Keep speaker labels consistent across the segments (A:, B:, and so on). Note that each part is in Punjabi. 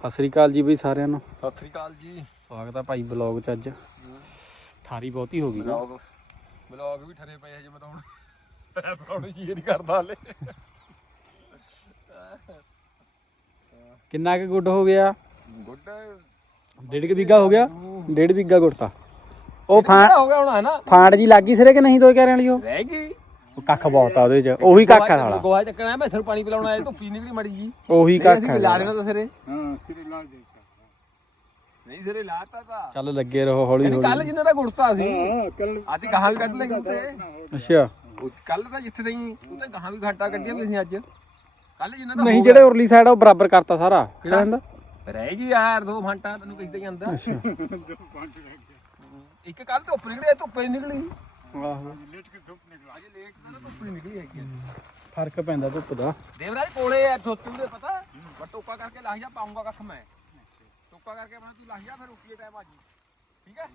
A: ਸਤਿ ਸ੍ਰੀ ਅਕਾਲ ਜੀ ਬਈ ਸਾਰਿਆਂ ਨੂੰ।
B: ਸਤਿ ਸ੍ਰੀ ਅਕਾਲ ਜੀ।
A: ਸਵਾਗਤ ਆ ਭਾਈ ਬਲੌਗ ਚ ਅੱਜ। ਠਾਰੀ ਬਹੁਤੀ ਹੋ ਗਈ ਨਾ।
B: ਬਲੌਗ ਬਲੌਗ ਵੀ ਠਰੇ ਪਏ ਆ ਜਿਵੇਂ ਤਾਂ ਹੁਣ। ਬਣਾਉਣ ਜੀ ਨਹੀਂ ਕਰਦਾ ਹਲੇ।
A: ਕਿੰਨਾ ਕੁ ਗੁੱਡ ਹੋ ਗਿਆ?
B: ਗੁੱਡ।
A: ਡੇਢ ਕੁ ਬਿੱਗਾ ਹੋ ਗਿਆ? ਡੇਢ ਬਿੱਗਾ ਗੁੱਟਤਾ ਉਹ ਫਾਂ
B: ਹੋ ਗਿਆ ਹੁਣ ਹੈ ਨਾ?
A: ਫਾਂਡ ਜੀ ਲੱਗੀ ਸਿਰੇ ਕਿ ਨਹੀਂ ਦੋ ਕਹਿਣ ਵਾਲੀ ਉਹ?
B: ਰਹਿ ਗਈ।
A: ਕੱਖ ਬਹੁਤ ਆ ਉਹਦੇ ਚ ਉਹੀ ਕੱਖ ਆ ਸਾਲਾ।
B: ਗੋਹਾ ਚੱਕਣਾ ਮੈਂ ਸਿਰ ਪਾਣੀ ਪਿਲਾਉਣਾ ਆਇਆ ਧੁੱਪੀ ਨਿਕਲੀ ਮੜੀ ਜੀ
A: ਉਹੀ ਕੱਖ ਆ
B: ਲਾ ਲੈਣਾ ਤਾਂ ਸਿਰੇ।
C: ਹਾਂ ਸਿਰੇ ਲਾ ਦੇ।
B: ਨਹੀਂ ਸਿਰੇ ਲਾਤਾ ਤਾਂ।
A: ਚੱਲ ਲੱਗੇ ਰਹੋ ਹੌਲੀ
B: ਕੱਲ
A: ਹੌਲੀ।
B: ਜਿੰਨਾ ਦਾ ਗੁੜਤਾ ਸੀ
C: ਹਾਂ ਕੱਲ
B: ਅੱਜ ਗਾਹਾਂ ਵੀ ਕੱਢ ਲੈਂਗੇ ਉੱਤੇ।
A: ਅੱਛਾ।
B: ਕੱਲ ਤਾਂ ਜਿੱਥੇ ਤਈ ਉੱਤੇ ਗਾਹਾਂ ਵੀ ਘਾਟਾ ਕੱਢਿਆ ਵੀ ਅਸੀਂ ਅੱਜ। ਕੱਲ ਜਿੰਨਾ ਦਾ
A: ਨਹੀਂ ਜਿਹੜੇ ਉਰਲੀ ਸਾਈਡ ਉਹ ਬਰਾਬਰ ਕਰਤਾ ਸਾਰਾ। ਕਿਹੜਾ? ਹੁੰਦਾ।
B: ਰਹਿ ਗਈ ਯਾਰ ਦੋ ਫਾਂਟਾ ਤੈਨੂੰ ਕਿੱਥੇ ਜਾਂਦਾ।
A: ਅੱਛਾ।
B: ਇੱਕ ਕੱਲ ਧੁੱਪ ਨਿਕਲੀ ਧੁੱਪੇ ਨਿਕਲੀ।
A: ਆਹੋ।
C: ਲੇਟ ਕੇ ਧੁੱਪ ਨਿਕਲਾ
B: ਅੱਜ ਲੇਟ ਤਾਂ ਧੁੱਪ ਨੀ ਨਿਕਲੀ ਹੈਗੀ
A: ਫ਼ਰਕ ਪੈਂਦਾ ਧੁੱਪ ਦਾ।
B: ਦੇਵਰਾਜ ਕੋਲੇ ਆ ਥੋਤੂ ਦੇ ਪਤਾ। ਟੋਕਾ ਕਰਕੇ ਲੱਗ ਜਾ ਪਾਉਂਗਾ ਕੱਖ ਮੈਂ। ਟੋਕਾ ਕਰਕੇ ਮੈਂ ਤੂੰ ਲੱਗ ਜਾ ਫਿਰ ਰੁਕੀਏ ਟਾਈਮ ਆਜੀ। ਠੀਕ ਹੈ?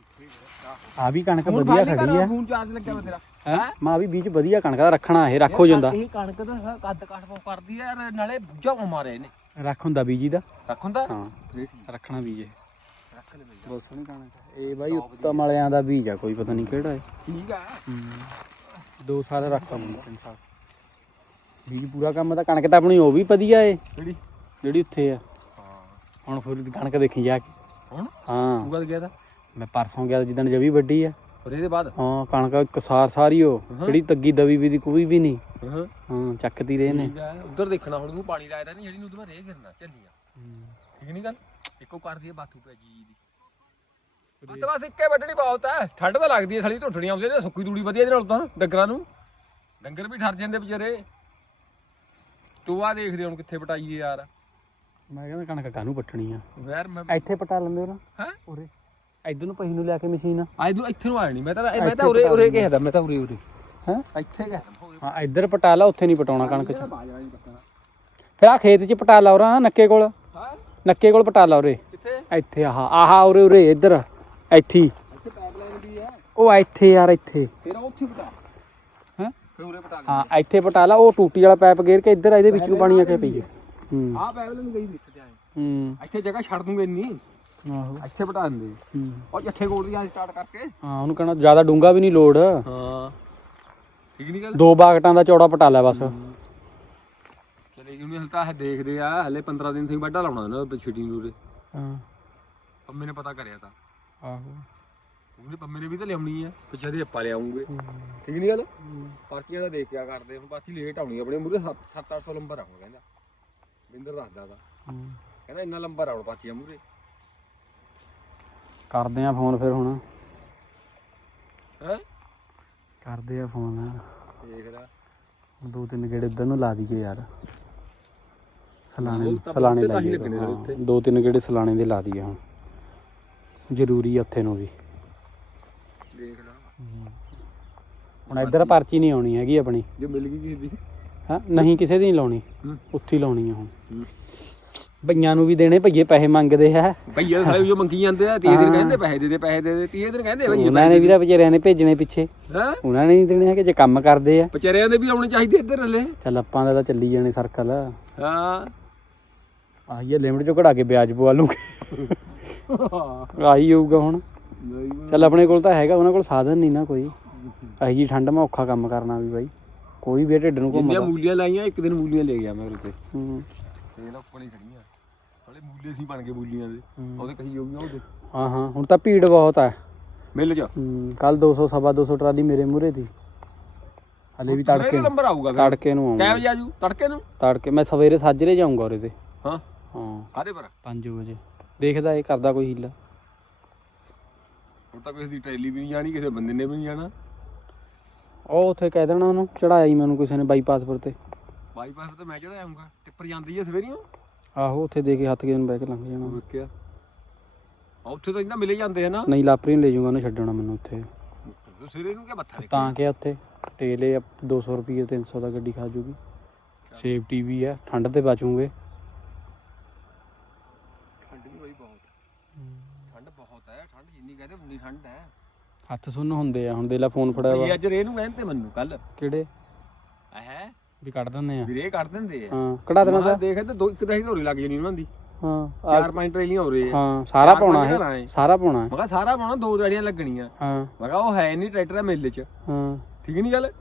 A: ਆ ਵੀ ਕਣਕ ਵਧੀਆ ਖੜੀ ਆ।
B: ਫੋਨ ਚਾਰਜ ਲੱਗਿਆ ਵਾ ਤੇਰਾ।
A: ਹੈ? ਮਾਂ ਵੀ ਬੀਜ ਵਧੀਆ ਕਣਕ ਦਾ ਰੱਖਣਾ ਇਹ ਰੱਖ ਹੋ ਜਾਂਦਾ।
B: ਇਹ ਕਣਕ ਦਾ ਕੱਦ ਕਾਟ ਪਾਉ ਕਰਦੀ ਆ ਯਾਰ ਨਾਲੇ ਬੁੱਝਾ ਮਾਰੇ ਇਹਨੇ।
A: ਰੱਖ ਹੁੰਦਾ ਬੀਜੀ ਦਾ।
B: ਰੱਖ ਹੁੰਦਾ?
A: ਹਾਂ। ਰੱਖਣਾ ਬੀਜ ਬਹੁਤ ਸੋਹਣੀ ਕਣਕ ਆ। ਇਹ ਬਾਈ ਉੱਤਮ ਵਾਲਿਆਂ ਦਾ ਬੀਜ ਆ ਕੋਈ ਪਤਾ ਨਹੀਂ ਕਿਹੜਾ ਹੈ
B: ਠੀਕ ਆ।
A: ਦੋ ਸਾਲ ਰੱਖਤਾ ਮੁੰਡਾ ਤਿੰਨ ਸਾਲ। ਬੀਜ ਪੂਰਾ ਕੰਮ ਤਾਂ ਕਣਕ ਤਾਂ ਆਪਣੀ ਉਹ ਵੀ ਵਧੀਆ ਏ।
B: ਕਿਹੜੀ?
A: ਜਿਹੜੀ ਉੱਥੇ ਆ।
B: ਹਾਂ।
A: ਹੁਣ ਫਿਰ ਕਣਕ ਦੇਖੀ ਜਾ ਕੇ।
B: ਹੁਣ?
A: ਹਾਂ।
B: ਤੂੰ ਗੱਲ ਗਿਆ ਤਾਂ।
A: ਮੈਂ ਪਰਸੋਂ ਗਿਆ ਜਿੱਦਣ ਜਵੀ ਵੱਡੀ ਆ।
B: ਔਰ ਇਹਦੇ ਬਾਅਦ?
A: ਹਾਂ ਕਣਕ ਇੱਕ ਸਾਰ ਉਹ। ਜਿਹੜੀ ਤੱਗੀ ਦਵੀ ਵੀ ਦੀ ਕੋਈ ਵੀ ਨਹੀਂ।
B: ਹਾਂ।
A: ਹਾਂ ਚੱਕਦੀ ਰਹੇ ਨੇ।
B: ਠੀਕ ਆ। ਉਧਰ ਦੇਖਣਾ ਹੁਣ ਨੂੰ ਪਾਣੀ ਲਾਇਆ ਤਾਂ ਨਹੀਂ ਜਿਹੜੀ ਨੂੰ ਉਧਰ ਰੇ ਗਿਰਨਾ ਝੱਲੀਆਂ। ਠੀਕ ਨਹੀਂ ਗੱਲ? ਇੱਕੋ ਕਰਦੀ ਹੈ ਬਾਥੂ ਪੈ ਜੀ ਦੀ। ਬਸ ਬਸ ਇੱਕੇ ਵੱਢਣੀ ਬਹੁਤ ਹੈ ਠੰਡ ਤਾਂ ਲੱਗਦੀ ਹੈ ਸਲੀ ਢੁੱਠਣੀਆਂ ਆਉਂਦੀਆਂ ਨੇ ਸੁੱਕੀ ਤੂੜੀ ਵਧੀਆ ਇਹਦੇ ਨਾਲ ਤਾਂ ਡੰਗਰਾਂ ਨੂੰ। ਡੰਗਰ ਵੀ ਠਰ ਜਾਂਦੇ ਵਿਚਾਰੇ। ਤੂੰ ਆ ਦੇਖ ਰਿਹਾ ਹੁਣ ਕਿੱਥੇ ਪਟਾਈਏ ਯਾਰ।
A: ਮੈਂ ਕਹਿੰਦਾ ਕਣਕ ਕਾਹਨੂੰ ਪੱਟਣੀ ਆ?
B: ਯਾਰ ਮੈਂ
A: ਇੱਥੇ ਪਟਾ ਲੈਂਦੇ ਉਹ
B: ਹੈ?
A: ਉਰੇ। ਇਧਰ ਨੂੰ ਪਹੀ ਨੂੰ ਲਿਆ ਕੇ ਮਸ਼ੀਨ
B: ਅੱਜ ਤੂੰ ਇੱਥੇ ਨੂੰ। ਆਇਆ ਨਹੀਂ ਮੈਂ ਤਾਂ ਮੈਂ ਤਾਂ ਉਰੇ ਉਰੇ ਕਿਹਾ ਮੈਂ ਤਾਂ ਉਰੇ ਉਰੇ।
A: ਹੈ?
B: ਇੱਥੇ ਕਿਹਾ
A: ਹਾਂ ਇੱਧਰ ਪਟਾ ਲਾ ਉੱਥੇ ਨਹੀਂ ਪਟਾਉਣਾ ਕਣਕ ਚ। ਫਿਰ ਆ ਖੇਤ ਚ ਪਟਾ ਲਾ ਉਰਾ ਨੱਕੇ ਕੋਲ। ਨੱਕੇ ਕੋਲ ਪਟਾ ਲਾ ਉਰੇ।
B: ਕਿੱਥੇ?
A: ਇੱਥੇ ਆਹ ਆਹ ਉਰੇ ਉਰੇ ਇੱਧਰ। ਇੱਥੇ
B: ਪਾਈਪਲਾਈਨ ਵੀ
A: ਉਹ ਇੱਥੇ ਯਾਰ ਇੱਥੇ।
B: ਫਿਰ ਉਹ ਉੱਥੇ ਪਟਾ
A: ਹੈ?
B: ਫਿਰ ਉਰੇ ਪਟਾ
A: ਹਾਂ ਇੱਥੇ ਪਟਾ ਲਾ ਉਹ ਟੂਟੀ ਵਾਲਾ ਪਾਈਪ ਗੇਰ ਕੇ ਇੱਧਰ ਇਹਦੇ ਵਿੱਚ ਨੂੰ ਪਾਣੀ ਆ ਕੇ ਪਈ ਹੈ ਹੂੰ।
B: ਆਹ ਪਾਈਪਲਾਈਨ ਗਈ ਵਿੱਚ ਜਾਏ।
A: ਹੂੰ।
B: ਇੱਥੇ ਜਗ੍ਹਾ ਛੱਡ ਦੂੰਗੇ ਇੰਨੀ।
A: ਆਹੋ।
B: ਇੱਥੇ ਪਟਾ ਦਿੰਦੇ।
A: ਹੂੰ।
B: ਉਹ ਜੱਠੇ ਕੋਲ ਦੀ ਆ ਸਟਾਰਟ ਕਰਕੇ।
A: ਹਾਂ ਉਹਨੂੰ ਕਹਿਣਾ ਜ਼ਿਆਦਾ ਡੂੰਗਾ ਵੀ ਨਹੀਂ ਲੋੜ।
B: ਹਾਂ। ਠੀਕ ਨਹੀਂ ਗੱਲ?
A: ਦੋ ਬਾਗਟਾਂ ਦਾ ਚੌੜਾ ਪਟਾ ਲੈ ਬਸ
B: ਚਲੇ ਜੀ ਉਹਨੇ ਹਲਤਾ ਹੈ ਦੇਖਦੇ ਆ ਹਲੇ 15 ਦਿਨ ਤੋਂ ਵੱਡਾ ਲਾਉਣਾ ਨਾ ਛਿੱਟੀ ਨੂੰ ਉਰੇ।
A: ਹਾਂ।
B: ਪੰਮੇ ਨੇ ਪਤਾ ਕਰਿਆ ਤਾਂ।
A: ਆਹੋ।
B: ਉਹਨੇ ਪੰਮੇ ਨੇ ਵੀ ਤਾਂ ਲਿਆਉਣੀ ਆ। ਤੇ ਜਦੇ ਆਪਾਂ ਲਿਆਉਂਗੇ। ਠੀਕ ਨਹੀਂ ਗੱਲ? ਪਰਚੀਆਂ ਦਾ ਦੇਖ ਕੇ ਆ ਕਰਦੇ ਹੁਣ ਪਾਸੀ ਲੇਟ ਆਉਣੀ ਆਪਣੇ ਮੂਰੇ 7-800 ਨੰਬਰ ਆਉਣਾ ਕਹਿੰਦਾ। ਬਿੰਦਰ ਦੱਸਦਾ ਦਾ। ਕਹਿੰਦਾ ਇੰਨਾ ਨੰਬਰ ਆਉਣ ਪਾਚੀਆਂ ਮੂਰੇ
A: ਕਰਦੇ ਆ ਫੋਨ ਫਿਰ ਹੁਣ।
B: ਹੈ?
A: ਕਰਦੇ ਆ ਫੋਨ।
B: ਦੇਖ ਲੈ।
A: ਦੋ ਤਿੰਨ ਗੇੜੇ ਇੱਧਰ ਨੂੰ ਲਾ ਦਈਏ ਯਾਰ। ਸਲਾਣੇ ਸਲਾਣੇ ਲਾਈਏ। ਦੋ ਤਿੰਨ ਗੇੜੇ ਸਲਾਣੇ ਦੇ ਲਾ ਦਈਏ ਹੁਣ। ਜ਼ਰੂਰੀ ਆ ਉੱਥੇ ਨੂੰ ਵੀ।
B: ਦੇਖ ਲੈ।
A: ਹੁਣ ਇੱਧਰ ਪਰਚੀ ਨਹੀਂ ਆਉਣੀ ਹੈਗੀ ਆਪਣੀ।
B: ਜੇ ਮਿਲ ਗਈ ਕਿਸੇ ਦੀ?
A: ਹਾਂ ਨਹੀਂ ਕਿਸੇ ਦੀ ਨਹੀਂ ਲਾਉਣੀ। ਉੱਥੇ ਹੀ ਲਾਉਣੀ ਆ ਹੁਣ।
B: ਹੂੰ।
A: ਭਈਆਂ ਨੂੰ ਵੀ ਦੇਣੇ ਭਈਏ ਪੈਸੇ ਮੰਗਦੇ ਆ।
B: ਭਈਆ ਸਾਰੇ ਜੋ ਮੰਗੀ ਜਾਂਦੇ ਆ 30 ਦਿਨ ਕਹਿੰਦੇ ਪੈਸੇ ਦੇ ਦੇ ਪੈਸੇ ਦੇ ਦੇ 30 ਦਿਨ ਕਹਿੰਦੇ ਭਈਏ
A: ਉਹਨਾਂ ਨੇ ਵੀ ਤਾਂ ਵਿਚਾਰਿਆਂ ਨੇ ਭੇਜਣੇ ਪਿੱਛੇ।
B: ਹੈ?
A: ਉਹਨਾਂ ਨੇ ਨਹੀਂ ਦੇਣੇ ਹੈਗੇ ਜੇ ਕੰਮ ਕਰਦੇ ਆ।
B: ਵਿਚਾਰਿਆਂ ਦੇ ਵੀ ਆਉਣੇ ਚਾਹੀਦੇ ਇੱਧਰ ਹਲੇ
A: ਚੱਲ ਆਪਾਂ ਦਾ ਤਾਂ ਚੱਲੀ ਜਾਣੇ ਸਰਕਲ
B: ਹਾਂ।
A: ਆਹੀ ਲਿਮਟ ਚੋਂ ਕਢਾ ਕੇ ਵਿਆਜ ਪਵਾ ਲੂਗੇ। ਆਹੀ ਹੋਊਗਾ ਹੁਣ। ਚੱਲ ਆਪਣੇ ਕੋਲ ਤਾਂ ਹੈਗਾ ਉਹਨਾਂ ਕੋਲ ਸਾਧਨ ਨਹੀਂ ਨਾ ਕੋਈ। ਅਹੀ ਜੀ ਠੰਡ ਮੈਂ ਔਖਾ ਕੰਮ ਕਰਨਾ ਵੀ ਬਾਈ। ਕੋਈ ਵੀ ਢਿੱਡ ਨੂੰ ਘੁੰਮਦਾ
B: ਮੂਲੀਆਂ ਲਾਈਆਂ ਇੱਕ ਦਿਨ ਮੂਲੀਆਂ ਲੈ ਗਿਆ ਮੈਂ ਉਰੇ
A: ਹੂੰ।
B: ਤੇ ਇਹ ਲੋਕਾਂ ਨੇ ਖੜੀਆਂ। ਸਾਲੇ ਮੂਲੇ ਸੀ ਬਣ ਗਏ ਮੂਲੀਆਂ ਦੇ।
A: ਹੂੰ।
B: ਉਹਦੇ ਕਹੀ ਹੋ ਗਈਆਂ ਉਹਦੇ।
A: ਹਾਂ ਹਾਂ ਹੁਣ ਤਾਂ ਭੀੜ ਬਹੁਤ ਹੈ
B: ਮਿਲ ਜਾ।
A: ਕੱਲ 200 ਸਵਾ 200 ਟਰਾਲੀ ਮੇਰੇ ਮੂਹਰੇ ਦੀ। ਹਲੇ ਵੀ ਤੜਕੇ
B: ਨੰਬਰ ਆਊਗਾ
A: ਤੜਕੇ ਨੂੰ
B: ਕੈ
A: ਆਉਂਗਾ
B: ਵਜੇ ਆਜੂ? ਤੜਕੇ ਨੂੰ?
A: ਤੜਕੇ ਮੈਂ ਸਵੇਰੇ ਸਾਜਰੇ ਜਾਊਂਗਾ ਉਹਦੇ ਤੇ।
B: ਹਾਂ।
A: ਹਾਂ।
B: ਕਾਦੇ ਪਰ?
A: 5 ਵਜੇ। ਦੇਖਦਾ ਇਹ ਕਰਦਾ ਕੋਈ ਹੀਲਾ।
B: ਹੁਣ ਤਾਂ ਕਿਸੇ ਦੀ ਟਰੇਲੀ ਵੀ ਨਹੀਂ ਜਾਣੀ ਕਿਸੇ ਬੰਦੇ ਨੇ ਵੀ ਨਹੀਂ ਜਾਣਾ।
A: ਉਹ ਉੱਥੇ ਕਹਿ ਦੇਣਾ ਉਹਨੂੰ ਚੜਾਇਆ ਹੀ ਮੈਨੂੰ ਕਿਸੇ ਨੇ ਬਾਈਪਾਸ ਪਰ ਤੇ।
B: ਬਾਈਪਾਸ ਤੇ ਮੈਂ ਚੜਾ ਆਉਂਗਾ ਟਿੱਪਰ ਜਾਂਦੀ ਹੈ ਸਵੇਰੀਓ
A: ਆਹੋ ਉੱਥੇ ਦੇ ਕੇ ਹੱਥ ਕੇ ਨੂੰ ਬਹਿ ਕੇ ਲੰਘ ਜਾਣਾ।
B: ਵੇਖਿਆ। ਆ ਉੱਥੇ ਤਾਂ ਇੰਨਾ ਮਿਲੇ ਜਾਂਦੇ ਆ ਨਾ।
A: ਨਹੀਂ ਲਾਪਰੀ ਨੂੰ ਲੈ ਜਾਊਂਗਾ ਉਹਨੇ ਛੱਡਣਾ ਮੈਨੂੰ ਉੱਥੇ।
B: ਸਵੇਰੇ ਨੂੰ ਕਿਆ ਮੱਥਾ ਟੇਕ
A: ਤਾਂ ਕਿ ਉੱਥੇ ਤੇਲ ਇਹ 200 ਰੁਪਏ 300 ਦਾ ਗੱਡੀ ਖਾ ਜੂਗੀ। ਸੇਫਟੀ ਵੀ ਹੈ ਠੰਡ ਤੇ ਬਚੂਗੇ
B: ਠੰਡ ਵੀ ਬਈ ਬਹੁਤ ਠੰਡ ਬਹੁਤ ਹੈ ਠੰਡ ਉਨੀ ਠੰਡ ਹੈ।
A: ਹੱਥ ਸੁੰਨ ਹੁੰਦੇ ਆ ਹੁਣ ਦੇ ਲੈ ਫੋਨ ਫੜਿਆ
B: ਇਹ ਅੱਜ ਰੇ ਨੂੰ ਕਹਿੰਦੇ ਮੈਨੂੰ ਕੱਲ।
A: ਕਿਹੜੇ?
B: ਹੈ?
A: ਵੀ ਕੱਢ ਦਿੰਦੇ ਆ।
B: ਵੀਰੇ ਕੱਢ ਦਿੰਦੇ ਆ।
A: ਹਾਂ ਕਢਾ ਦੇਣਾ ਤਾਂ।
B: ਦੇਖ ਤੇ ਦੋ ਇੱਕ ਦਹੀ ਧੋਰੀ ਲੱਗ ਜਣੀ ਉਹਨਾਂ ਦੀ
A: ਹਾਂ
B: ਚਾਰ ਪੰਜ ਟਰੇਲੀਆਂ ਹੋ ਰਹੇ ਆ
A: ਹਾਂ ਸਾਰਾ ਪਾਉਣਾ ਹੈ। ਸਾਰਾ ਪਾਉਣਾ ਹੈ
B: ਮੈਂ ਕਿਹਾ ਸਾਰਾ ਪਾਉਣਾ ਦੋ ਦਿਹਾੜੀਆਂ ਲੱਗਣੀਆਂ।
A: ਹਾਂ।
B: ਮੈਂ ਕਿਹਾ ਉਹ ਹੈ ਨਹੀਂ ਟਰੈਕਟਰ ਮੇਲੇ 'ਚ।
A: ਹਾਂ।
B: ਠੀਕ ਨਹੀਂ ਗੱਲ?